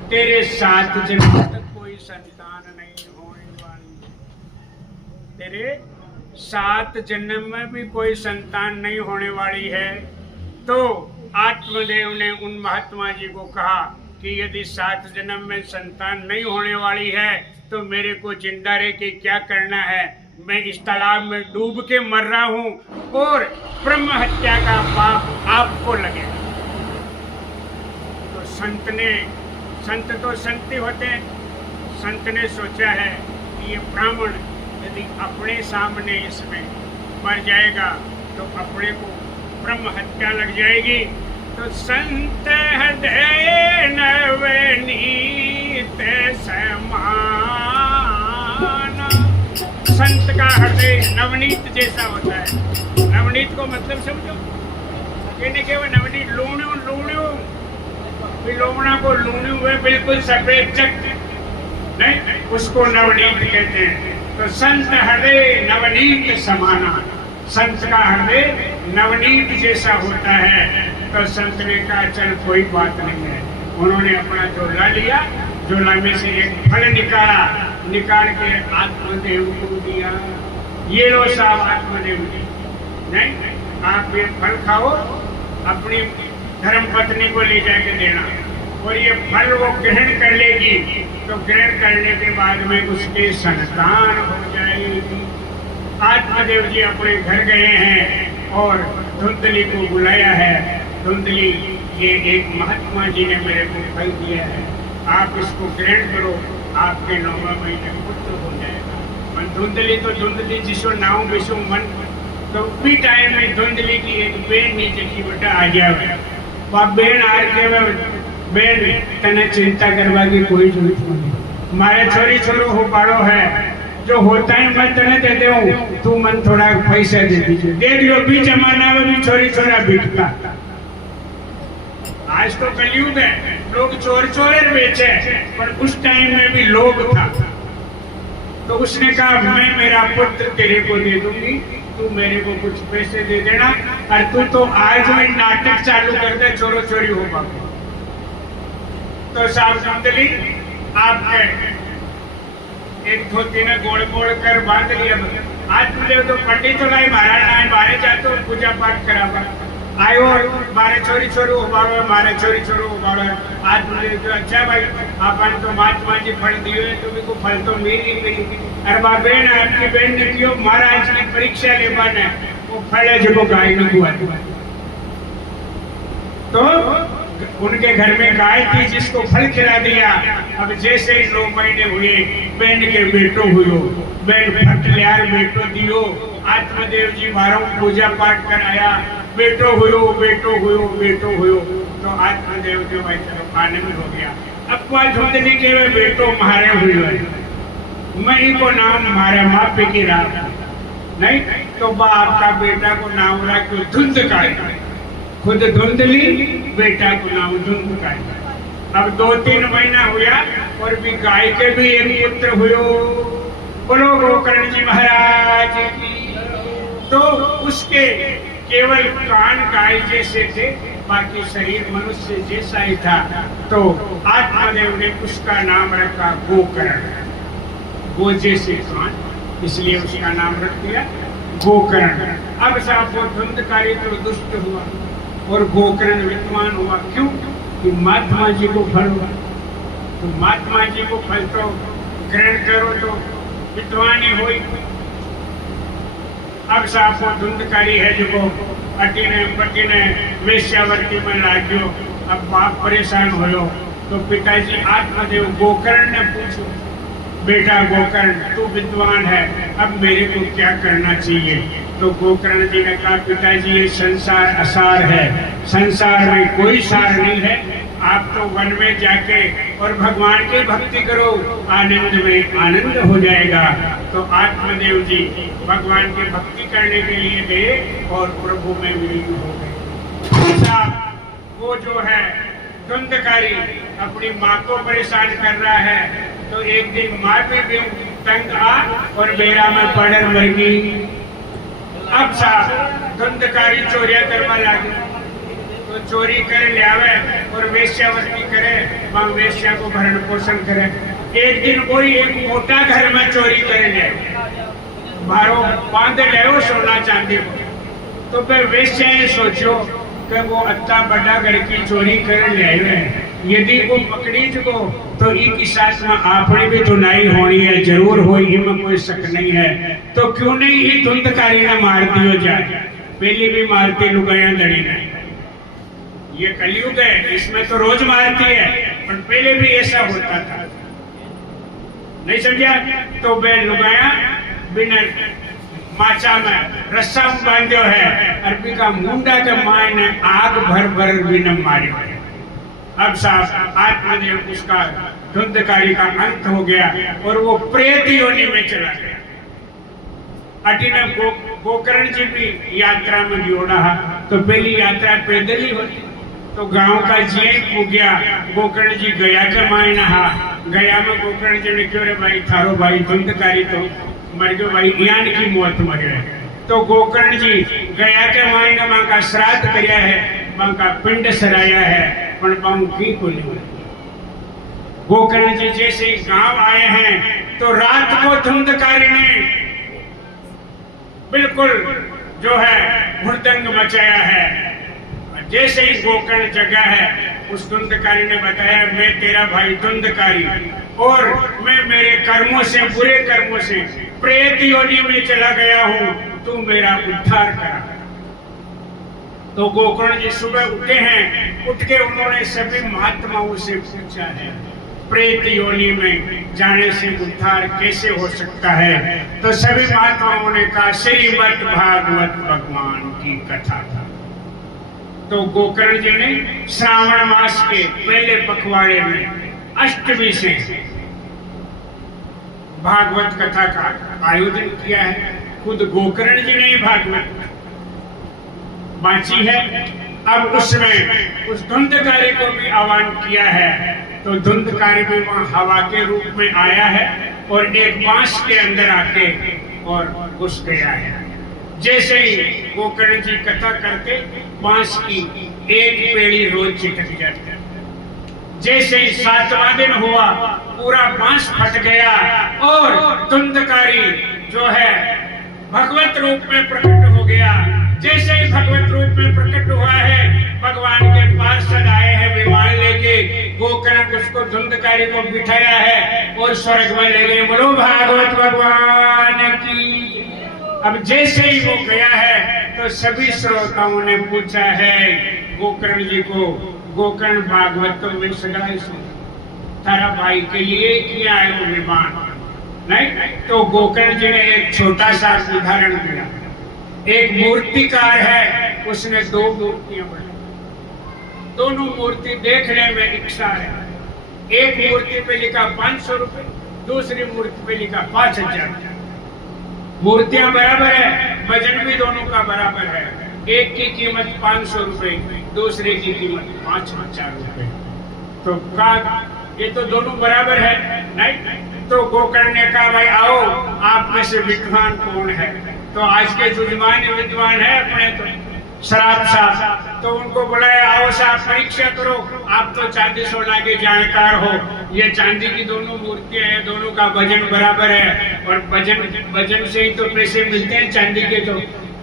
तेरे 7 जन्म तक कोई संतान नहीं होने वाली, तेरे 7 जन्म में भी कोई संतान नहीं होने वाली है। तो आत्मदेव ने उन महात्मा जी को कहा कि यदि 7 जन्म में संतान नहीं होने वाली है तो मेरे को जिंदा रह के क्या करना है, मैं इस तालाब में डूब के मर रहा हूँ और ब्रह्म हत्या का पाप आपको लगे। तो संत तो संत होते हैं, संत ने सोचा है कि ये ब्राह्मण यदि अपने सामने इसमें मर जाएगा तो अपने को ब्रह्म हत्या लग जाएगी। तो संत हृदय नवनीत समान, संत का हृदय नवनीत जैसा होता है। नवनीत को मतलब समझो, कहने के वो नवनीत लूणू लूणू, लोमड़ा को लूणू हुए बिल्कुल सफेद चक नहीं, उसको नवनीत कहते हैं। तो संत हृदय नवनीत समाना, संत का हृदय नवनीत जैसा होता है। तो संत ने कहा चल कोई बात नहीं है। उन्होंने अपना झोला लिया, झोला में से एक फल निकाला, निकाल के आत्मदेव को दिया। ये लो साहब आत्मदेव जी, नहीं आप ये फल खाओ, अपनी धर्म पत्नी को ले जाके देना, और ये फल वो ग्रहण कर लेगी तो ग्रहण करने के बाद में उसके संतान हो जाएगी। आत्मदेव जी अपने घर गए हैं और धुंधली को बुलाया है। धुंधली, ये एक महात्मा जी ने मेरे को फल दिया है, आप इसको ग्रहण करो, आपके 9वें महीने पुत्र हो जाएगा। मन धुंधली तो धुंधली जिसो नाव बेसो मन, तो उसी टाइम में धुंधली की एक बेन नीचे की बेटा आ जाए, बेन आ के बेन तने चिंता करवा की कोई जरूरत नहीं, मारे छोरी छोरो हो पाड़ो है, जो होता है मैं तने दे दे, तू मन थोड़ा पैसा दे दीजिए। देख लो भी जमाना में भी छोरी छोरा बिकता। आज तो कलयुग है, लोग चोर चोरे बेचे, पर उस टाइम में भी लोग था। तो उसने कहा मैं मेरा पुत्र तेरे को दे दूंगी, तू मेरे को कुछ पैसे दे देना, और तू तो आज ही नाटक चालू कर दे चोरो चोरी हो पाओ। तो साहब धुंधली आपने एक धोती ने गोड़ गोड़ कर बांध लिया। आत्मदेव तो पंडित तो लाई महाराज ना बारे जातो पूजा पाठ करावा आयो, मारे छोरी छोरू उबाड़ो, मारे छोरी छोरू उबाड़ो। आत्मदेव तो अच्छा भाई आपने तो महात्मा जी फल दिए, तुम्हें को फल तो मेरी मिली। अरे बा बेन आपकी बेन ने क्यों महाराज की परीक्षा लेवा ने वो फल है जो गाय ने हुआ। तो उनके घर में गाय थी जिसको फल खिला दिया। अब जैसे ही 9 महीने हुए बेन के बेटो हुयो, बेन फटल्यार बेटो दियो। आत्मदेव जी मारो पूजा पाठ कराया, बेटो हुयो बेटो हुयो बेटो हुयो। तो आत्मदेव जो भाई चलो आनंद हो गया। अब कोई धुंधली के बेटो मारे हुए है, मैं इनको नाम मारे मापे की रात नहीं, तो बाप का बेटा को नाम रखो धुंधकारी, खुद धुंधली बेटा को नाम धुंधकारी। अब 2-3 महीना हुआ और भी गाय के भी एक पुत्र हुयो। बोलो गोकर्ण जी महाराज की। तो उसके केवल कान गाय जैसे थे, बाकी शरीर मनुष्य जैसा ही था। तो आत्मदेव ने उसका नाम रखा गोकर्ण, गो जैसे कान, इसलिए उसका नाम रख दिया गोकर्ण। अब साहब वो धुंधकारी तो दुष्ट हुआ और गोकर्ण विद्वान हुआ। क्यों? कि महात्मा जी को फल हुआ, तो महात्मा जी को फल तो ग्रहण करो तो विद्वान ही हुई। अब साहब वो धुंधकारी है जो अटीने पटीने वेश्यावर्ती में लाग्यो। अब बाप परेशान हो, तो पिताजी आत्मदेव गोकर्ण ने पूछो, बेटा गोकर्ण तू विद्वान है, अब मेरे को क्या करना चाहिए? तो गोकर्ण जी ने कहा पिताजी ये संसार असार है, संसार में कोई सार नहीं है। आप तो वन में जाके और भगवान की भक्ति करो, आनंद में आनंद हो जाएगा। तो आत्मदेव जी भगवान की भक्ति करने के लिए गए और प्रभु में विलीन हो गए। वो जो है धुंधकारी अपनी माँ को परेशान कर रहा है, तो एक दिन माँ भी तंग आ और बेरा में पड़र मर गई। अब साहब धुंधकारी चोरिया करवा लगे, तो चोरी कर लियावे और वेश्यावृत्ति करे, वहां वेश्या को भरण पोषण करे। एक दिन कोई एक मोटा घर में चोरी करे ले, मारो बांध ले सोना चांदी को। तो फिर वेश्या ने सोचो कि वो अत्ता बड़ा घर की चोरी कर ले, यदि वो पकड़ी को तो एक साथ में आपने भी धुनाई होनी है, जरूर हो, में कोई शक नहीं है। तो क्यों नहीं ये धुंधकारी ने मार दियो जाए, पहले भी मारती लुगाया दड़ी ने। ये कलयुग है, इसमें तो रोज मारती है, पर पहले भी ऐसा होता था, नहीं समझा? तो वे लुगाया बिना माचा में रस्सा बांधो है, अरबी का मुंडा के माय ने आग भर भर बिना मारी है। अब साहब आत्मदेव उसका धुंधकारी का अंत हो गया और वो प्रेत योनि में चला गया। अटीने गोकर्ण जी भी यात्रा में जोड़ा, तो पहली यात्रा पैदल ही होती, तो गांव का जी हो गया। गोकर्ण जी गया के माय नहा, गया में गोकर्ण जी ने क्यों रे भाई थारो भाई धुंधकारी तो मर गयो भाई, यान की मौत मरे। तो गोकर्ण जी गया के महीने मां का श्राद्ध करया है, मां का पिंड सराया है, पण बाऊ की को नहीं। गोकर्ण जी जैसे ही गांव आए हैं तो रात को धुंधकारी ने बिल्कुल जो है हुड़दंग मचाया है। जैसे ही गोकर्ण जगा है उस धुंधकारी ने बताया, मैं तेरा भाई धुंधकारी और मैं मेरे कर्मों से, बुरे कर्मों से प्रेत योनि में चला गया हूं, तू मेरा उद्धार करा। तो गोकर्ण जी सुबह उठे हैं, उठ के उन्होंने सभी महात्माओं से पूछा है, प्रेत योनि में जाने से उद्धार कैसे हो सकता है? तो सभी महात्माओं ने कहा श्रीमद् भागवत भगवान की कथा था। तो गोकर्ण जी ने श्रावण मास के पहले पखवाड़े में अष्टमी से भागवत कथा का आयोजन किया है। खुद गोकर्ण जी ने ही भागवत बांची है। अब उसमें उस धुंधकारी को भी आह्वान किया है, तो धुंधकारी भी वहां हवा के रूप में आया है और एक बांस के अंदर आके और घुस गया है। जैसे ही गोकर्ण जी कथा करते, बांस की एक पेड़ी रोज चिटक जाती। जैसे ही 7वां दिन हुआ, पूरा बांस फट गया और धुंधकारी जो है भगवत रूप में प्रकट हो गया। जैसे ही भगवत रूप में प्रकट हुआ है, भगवान के पार्षद आए हैं विमान लेके, गोकर्ण उसको धुंधकारी को बिठाया है और स्वर्ग में ले गए। बोलो भागवत भगवान की। अब जैसे ही वो गया है तो सभी श्रोताओं ने पूछा है गोकर्ण जी को, गोकर्ण भागवत तो मैं सगाई सुन, तारा भाई के लिए किया है वो विमान नहीं? तो गोकर्ण जी ने एक छोटा सा उदाहरण दिया। एक मूर्तिकार है, उसने 2 मूर्तियां बनाई। दोनों मूर्ति देखने में इच्छा है। एक मूर्ति पे लिखा 500 रुपए, दूसरी मूर्ति पे लिखा 5000। मूर्तियां बराबर है, वजन भी दोनों का बराबर है। एक की कीमत 500 रुपए, दूसरे की कीमत 5000 रुपए। तो कहा ये तो दोनों बराबर है नहीं? तो गोकर्ण ने कहा भाई आओ, आप में से विद्वान कौन है? तो आज के जुजमान विद्वान है अपने तो शराब साहब, तो उनको बुलाया, आओ साहब परीक्षा करो, आप तो चांदी सोना के जानकार हो। ये चांदी की दोनों मूर्तियां हैं, दोनों का वजन बराबर है और वजन से ही तो पैसे मिलते हैं चांदी के।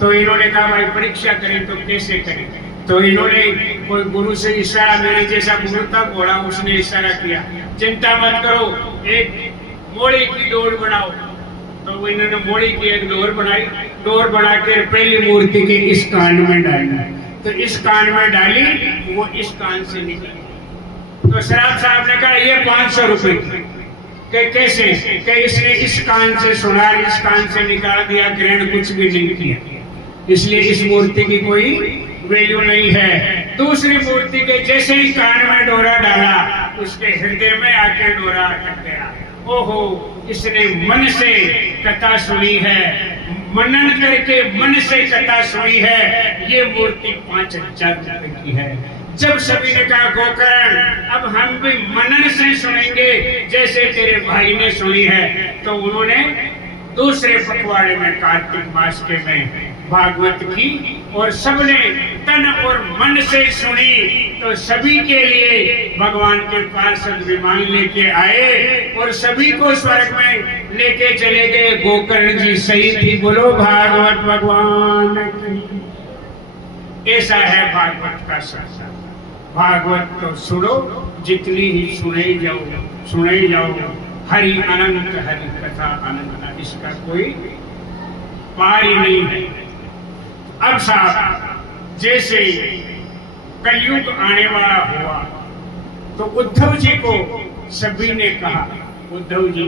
तो इन्होंने कहा भाई परीक्षा करें तो कैसे करें? तो इन्होंने कोई गुरु से इशारा, मेरे जैसा गुरु था घोड़ा, उसने इशारा किया, चिंता मत करो, एक मोड़ी की डोर बनाओ। तो इन्होंने मोड़ी की एक डोर बनाई। डोर बना के पहली मूर्ति के इस कान में डाली, तो इस कान में डाली, वो इस कान से निकली। तो शराब साहब ने कहा ये 500 रुपए के कैसे? कि इसने इस कान से सुना, इस कान से निकाल दिया, ग्रहण कुछ भी नहीं किया, इसलिए इस मूर्ति की कोई वैल्यू नहीं है। दूसरी मूर्ति के जैसे ही कान में डोरा डाला, उसके हृदय में आके डोरा अटक गया। ओहो, इसने मन से कथा सुनी है, मनन करके मन से कथा सुनी है, ये मूर्ति 5000 रुपए की है। जब सभी ने कहा गोकर्ण अब हम भी मनन से सुनेंगे जैसे तेरे भाई ने सुनी है, तो उन्होंने दूसरे पखवाड़े में कार्तिक मास के में भागवत की और सबने तन और मन से सुनी। तो सभी के लिए भगवान के पार्षद विमान लेके आए और सभी को स्वर्ग में लेके चले गए। गोकर्ण जी सही थी, बोलो भागवत भगवान की। ऐसा है भागवत का संसार। भागवत तो सुनो, जितनी ही सुने जाओ। हरि अनंत, हरि कथा अनंत, इसका कोई पार ही नहीं है। अब साहब जैसे कलयुग आने वाला हुआ तो उद्धव जी को सभी ने कहा, उद्धव जी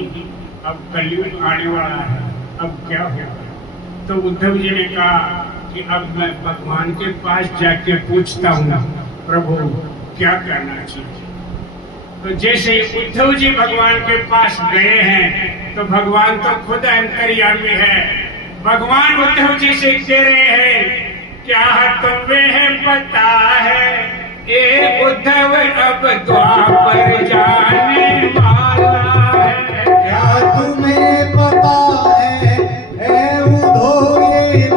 अब कलयुग आने वाला है, अब क्या होगा? तो उद्धव जी ने कहा कि अब मैं भगवान के पास जाके पूछता हूँ प्रभु क्या करना चाहिए। तो जैसे उद्धव जी भगवान के पास गए हैं तो भगवान तो खुद अंतर्यामी है। भगवान उद्धव जी से कह रहे हैं क्या तुम्हें पता है ये उद्धव अब द्वापर जाने वाला है? क्या तुम्हें पता है उद्धव ये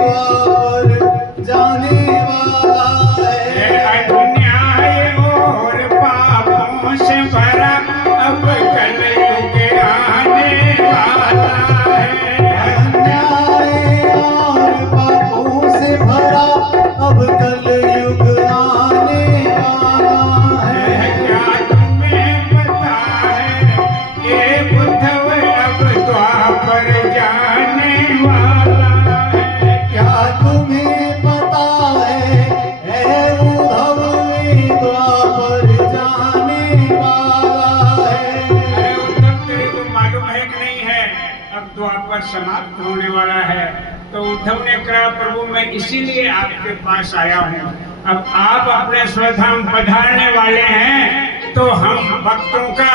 समाप्त होने वाला है। तो उद्धव ने कहा, प्रभु मैं इसीलिए आपके पास आया हूँ। अब आप अपने स्वधाम पधारने वाले हैं तो हम भक्तों का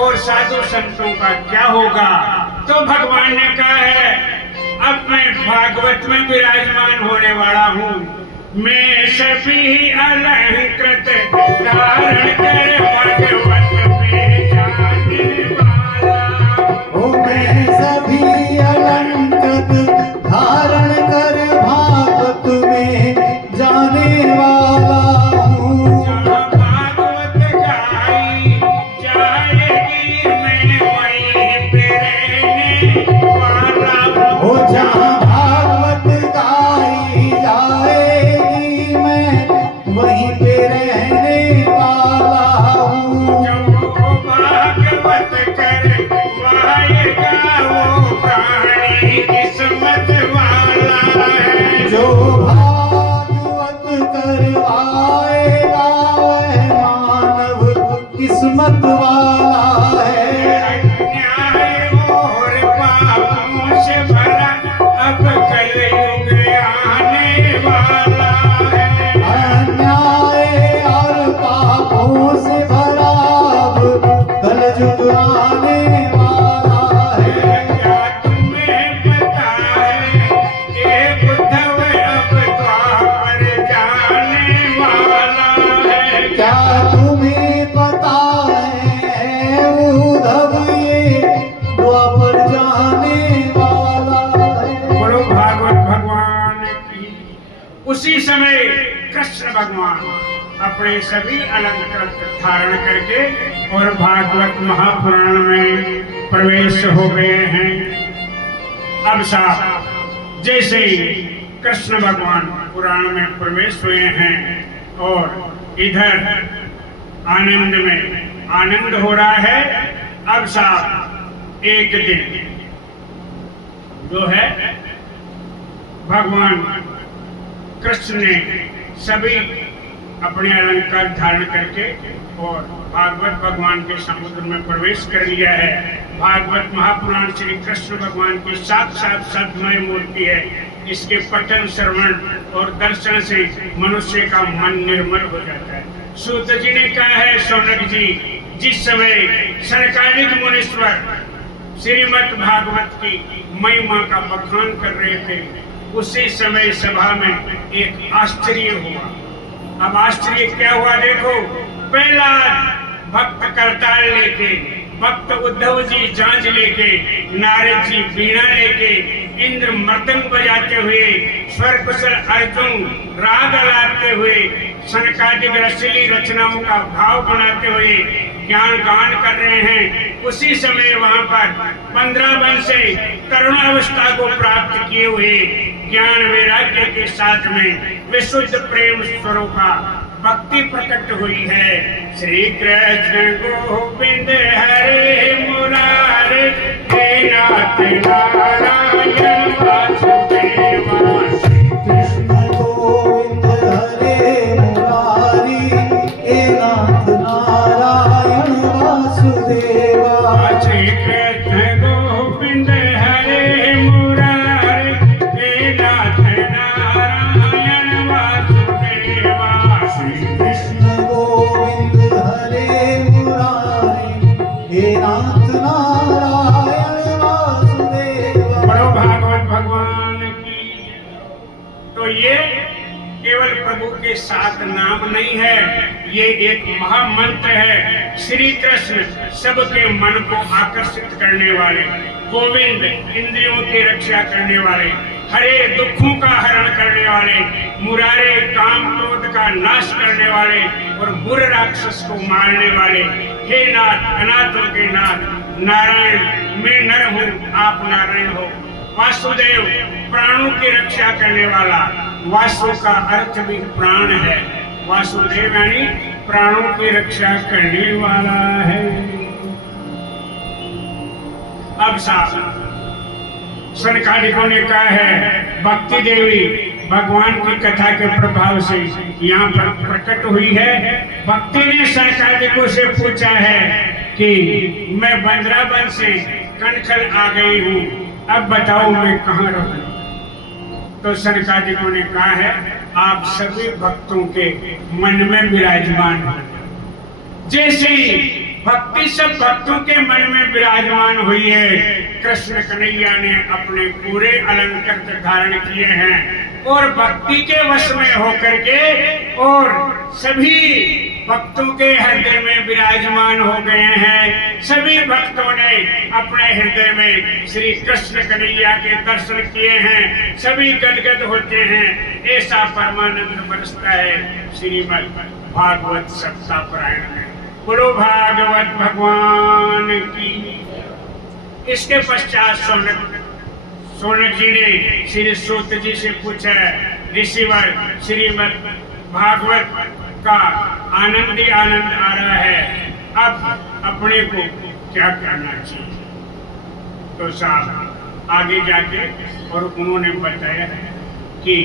और साधु संतों का क्या होगा? तो भगवान ने कहा है, अब मैं भागवत में विराजमान होने वाला हूँ। मैं सभी अलंकृत धारण कर भागवत में जाने वाला। ओ मैं सभी अलंकृत धारण कर भागवत में जाने वाला हूँ। जहाँ भागवत गाई जाएगी मैं वहीं पे रहने वाला हूँ। ओ जहाँ भागवत गाई जाएगी मैं वहीं पे रहने वाला हूँ। जो भागवत करवाएगा वो प्राणी किस्मत वाला है। जो भागवत करवाएगा वह मानव किस्मत वाला है। अन्याय और पापों से भरा अब कलयुग आने वाला है। अन्याय और पापों से भरा अब कलयुग आने वाला है। क्या तुम्हें पता है ये उद्धव अब द्वापर जाने वाला है? क्या तुम्हें पता है उद्धव ये द्वापर जाने वाला है। बोलो भागवत भगवान की। उसी समय कृष्ण भगवान अपने सभी अलंकृत धारण करके और भागवत महापुराण में प्रवेश हो गए हैं। अब साहब जैसे ही कृष्ण भगवान पुराण में प्रवेश हुए हैं और इधर आनंद में आनंद हो रहा है। अब साहब एक दिन जो है भगवान कृष्ण ने सभी अपने अलंकार धारण करके और भागवत भगवान के समुद्र में प्रवेश कर लिया है। भागवत महापुराण श्री कृष्ण भगवान की साक्षात सदमय मूर्ति है। इसके पठन श्रवण और दर्शन से मनुष्य का मन निर्मल हो जाता है। सूत जी ने कहा है, शौनक जी, जिस समय सनकादिक मुनीश्वर श्रीमद् भागवत की महिमा का बखान कर रहे थे, उसी समय सभा में एक आश्चर्य हुआ। अब आश्चर्य क्या हुआ देखो। पहला भक्त करताल लेके, भक्त उद्धव जी झांझ लेके, नारद जी बीणा लेके, इंद्र मृदंग बजाते हुए, स्वर कुशल अर्जुन राग लाते हुए, सनकादिक रसीली रचनाओं का भाव बनाते हुए ज्ञान गान कर रहे हैं। उसी समय वहां पर 15 वर्ष से तरुण अवस्था को प्राप्त किए हुए ज्ञान वैराग्य के साथ में विशुद्ध प्रेम स्वरूपा भक्ति प्रकट हुई है। श्री कृष्ण गोविंद हरे मुरारे, हे नाथ नारायण वासुदेवा। कृष्ण गोविंद हरे मुरारी, हे नाथ नारायण वासुदेवा। श्री कृष्ण गोविंद हरे मुरारे, हे नाथ नारायण वासुदेवा। श्री कृष्ण गोविंद हरे मुरारी, हे नाथ नारायण वासुदेवा। बड़ो भागवत भगवान की। तो ये केवल प्रभु के साथ नाम नहीं है, ये एक महामंत्र है। श्री कृष्ण सबके मन को आकर्षित करने वाले, गोविंद इंद्रियों की रक्षा करने वाले, हरे दुखों का हरण करने वाले, मुरारे काम क्रोध का नाश करने वाले और बुरे राक्षस को मारने वाले। हे नाथ, अनाथों के नाथ, नारायण मैं नर हूँ, आप नारायण हो। वासुदेव प्राणों की रक्षा करने वाला, वासु का अर्थ भी प्राण है। वासुदेव यानी प्राणों की रक्षा करने वाला है। अब साहब सनकादिकों ने कहा है, भक्ति देवी भगवान की कथा के प्रभाव से यहाँ पर प्रकट हुई है। भक्ति ने सनकादिकों से पूछा है कि मैं बंदरावन से कनखल आ गई हूँ, अब बताओ मैं कहाँ रहूं? तो सनकादिकों ने कहा है आप सभी भक्तों के मन में विराजमान हो। जैसे ही भक्ति सब भक्तों के मन में विराजमान हुई है, कृष्ण कन्हैया ने अपने पूरे अलंकृत धारण किए हैं और भक्ति के वश में होकर के और सभी भक्तों के हृदय में विराजमान हो गए हैं। सभी भक्तों ने अपने हृदय में श्री कृष्ण कन्हैया के दर्शन किए हैं, सभी गदगद होते हैं। ऐसा परमानंद बरसता है श्रीमद् भागवत सप्ताह पारायण में। बोलो भागवत भगवान की। इसके पश्चात सोनक जी ने श्री सूत जी से पूछा, ऋषिवर श्रीमद् भागवत का आनंद ही आनंद आ रहा है, अब अपने को क्या करना चाहिए? तो साहब आगे जाके और उन्होंने बताया कि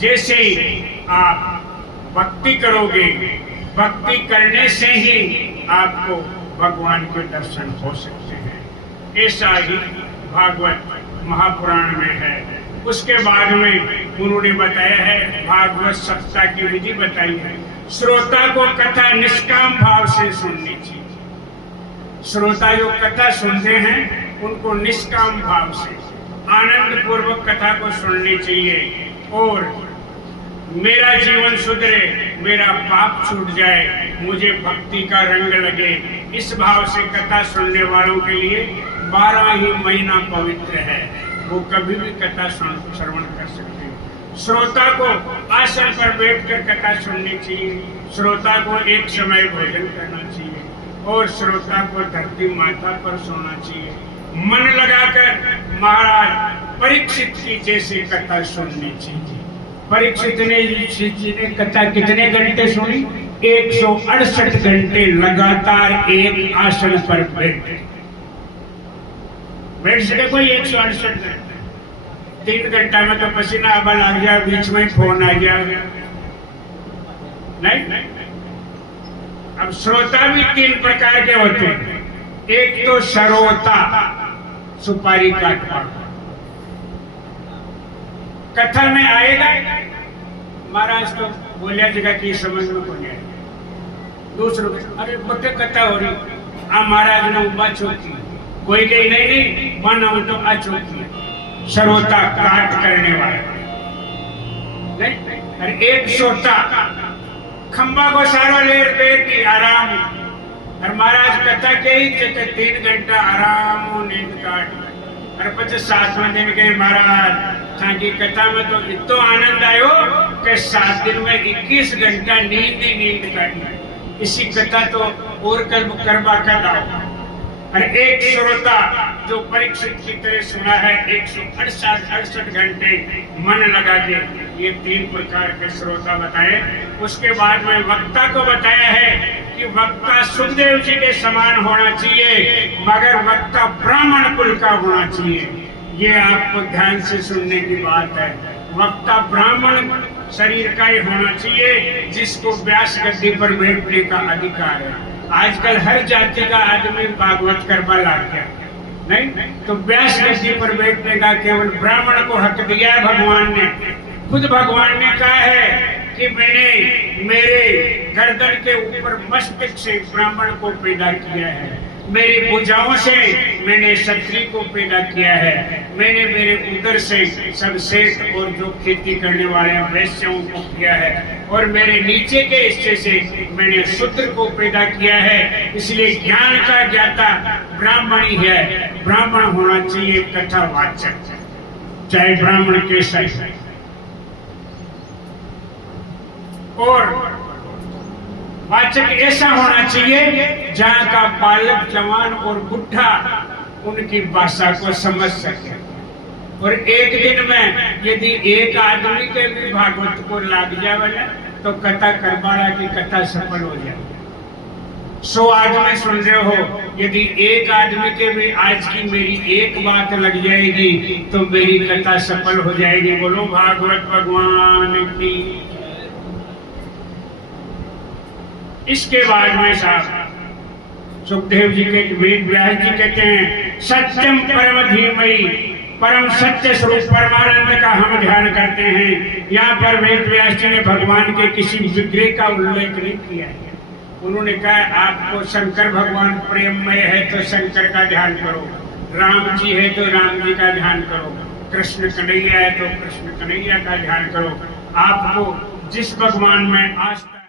जैसे आप भक्ति करोगे, भक्ति करने से ही आपको भगवान के दर्शन हो सकते हैं। ऐसा ही भागवत महापुराण में है। उसके बाद में उन्होंने बताया है भागवत सप्ताह की विधि बताई है। श्रोता को कथा निष्काम भाव से सुननी चाहिए। श्रोता जो कथा सुनते हैं उनको निष्काम भाव से आनंद पूर्वक कथा को सुननी चाहिए और मेरा जीवन सुधरे, मेरा पाप छूट जाए, मुझे भक्ति का रंग लगे, इस भाव से कथा सुनने वालों के लिए 12 ही महीना पवित्र है। वो कभी भी कथा श्रवण कर सकते हैं। श्रोता को आसन पर बैठकर कथा सुननी चाहिए, श्रोता को एक समय भोजन करना चाहिए और श्रोता को धरती माता पर सोना चाहिए। मन लगाकर महाराज परीक्षित की जैसी कथा सुननी चाहिए। परीक्षित ने कथा कितने घंटे सुनी? 168 घंटे लगातार एक आसन पर बैठ सके कोई? 168 घंटे। 3 घंटा में तो पसीना अब लग गया, बीच में फोन आ गया। नहीं। अब श्रोता भी 3 प्रकार के होते हैं। एक तो सरोता, सुपारी काट पाता, कथा में आएगा, महाराज तो बोलिया जगह की समझ में को नहीं। दूसरों अरे बटे कथा हो रही, आ महाराज ने उबा चौकी, कोई कही नहीं माना तो आ चौकी। श्रोता काट करने वाला नहीं। अरे एक श्रोता खंबा को सारा लेर बैठ आराम, और महाराज कथा के ही 3 घंटा आराम नींद काट। और 7वें दिन के महाराज की कथा में तो इतना आनंद आयो कि 7 दिन में 21 घंटा नींद ही नींद काटी। इसी कथा तो और करवा कर लाओ। और एक श्रोता जो परीक्षित की तरह सुना है 168 घंटे मन लगा के, ये 3 प्रकार के श्रोता बताए। उसके बाद में वक्ता को बताया है कि वक्ता सुखदेव जी के समान होना चाहिए, मगर वक्ता ब्राह्मण कुल का होना चाहिए। ये आपको ध्यान से सुनने की बात है। वक्ता ब्राह्मण शरीर का ही होना चाहिए, जिसको व्यास गद्दी पर बैठने का अधिकार है। आजकल हर जाति का आदमी भागवत करवा लग गया, नहीं तो व्यास गद्दी पर बैठने का केवल ब्राह्मण को हक दिया है भगवान ने। खुद भगवान ने कहा है कि मैंने मेरे गर्दन के ऊपर मस्तक से ब्राह्मण को पैदा किया है, मेरी भुजाओं से मैंने क्षत्रिय को पैदा किया है, मैंने मेरे उदर से सब सेठ और जो खेती करने वाले वैश्यों को किया है, और मेरे नीचे के हिस्से से मैंने शूद्र को पैदा किया है। इसलिए ज्ञान का ज्ञाता ब्राह्मण ही है। ब्राह्मण होना चाहिए कथावाचक, चाहे ब्राह्मण कैसा है। और वाचक ऐसा होना चाहिए जहाँ का बालक, जवान और बुढ़ा उनकी भाषा को समझ सके। और एक दिन में यदि एक आदमी के भी भागवत को लाग जाए तो कथा करवाड़ा की कथा सफल हो जाए। 100 आदमी सुन रहे हो, यदि एक आदमी के भी आज की मेरी एक बात लग जाएगी तो मेरी कथा सफल हो जाएगी। बोलो भागवत भगवान की। इसके बाद में साहब सुखदेव जी के वेद व्यास जी कहते हैं सत्यम परम धीमहि, परम सत्य स्वरूप परमानंद का हम ध्यान करते हैं। यहाँ पर वेद व्यास जी ने भगवान के किसी विग्रह का उल्लेख नहीं किया है। उन्होंने कहा आपको शंकर भगवान प्रेममय है तो शंकर का ध्यान करो, राम जी है तो राम जी का ध्यान करो, कृष्ण कन्हैया है तो कृष्ण कन्हैया का ध्यान करो। आपको जिस भगवान में आस्था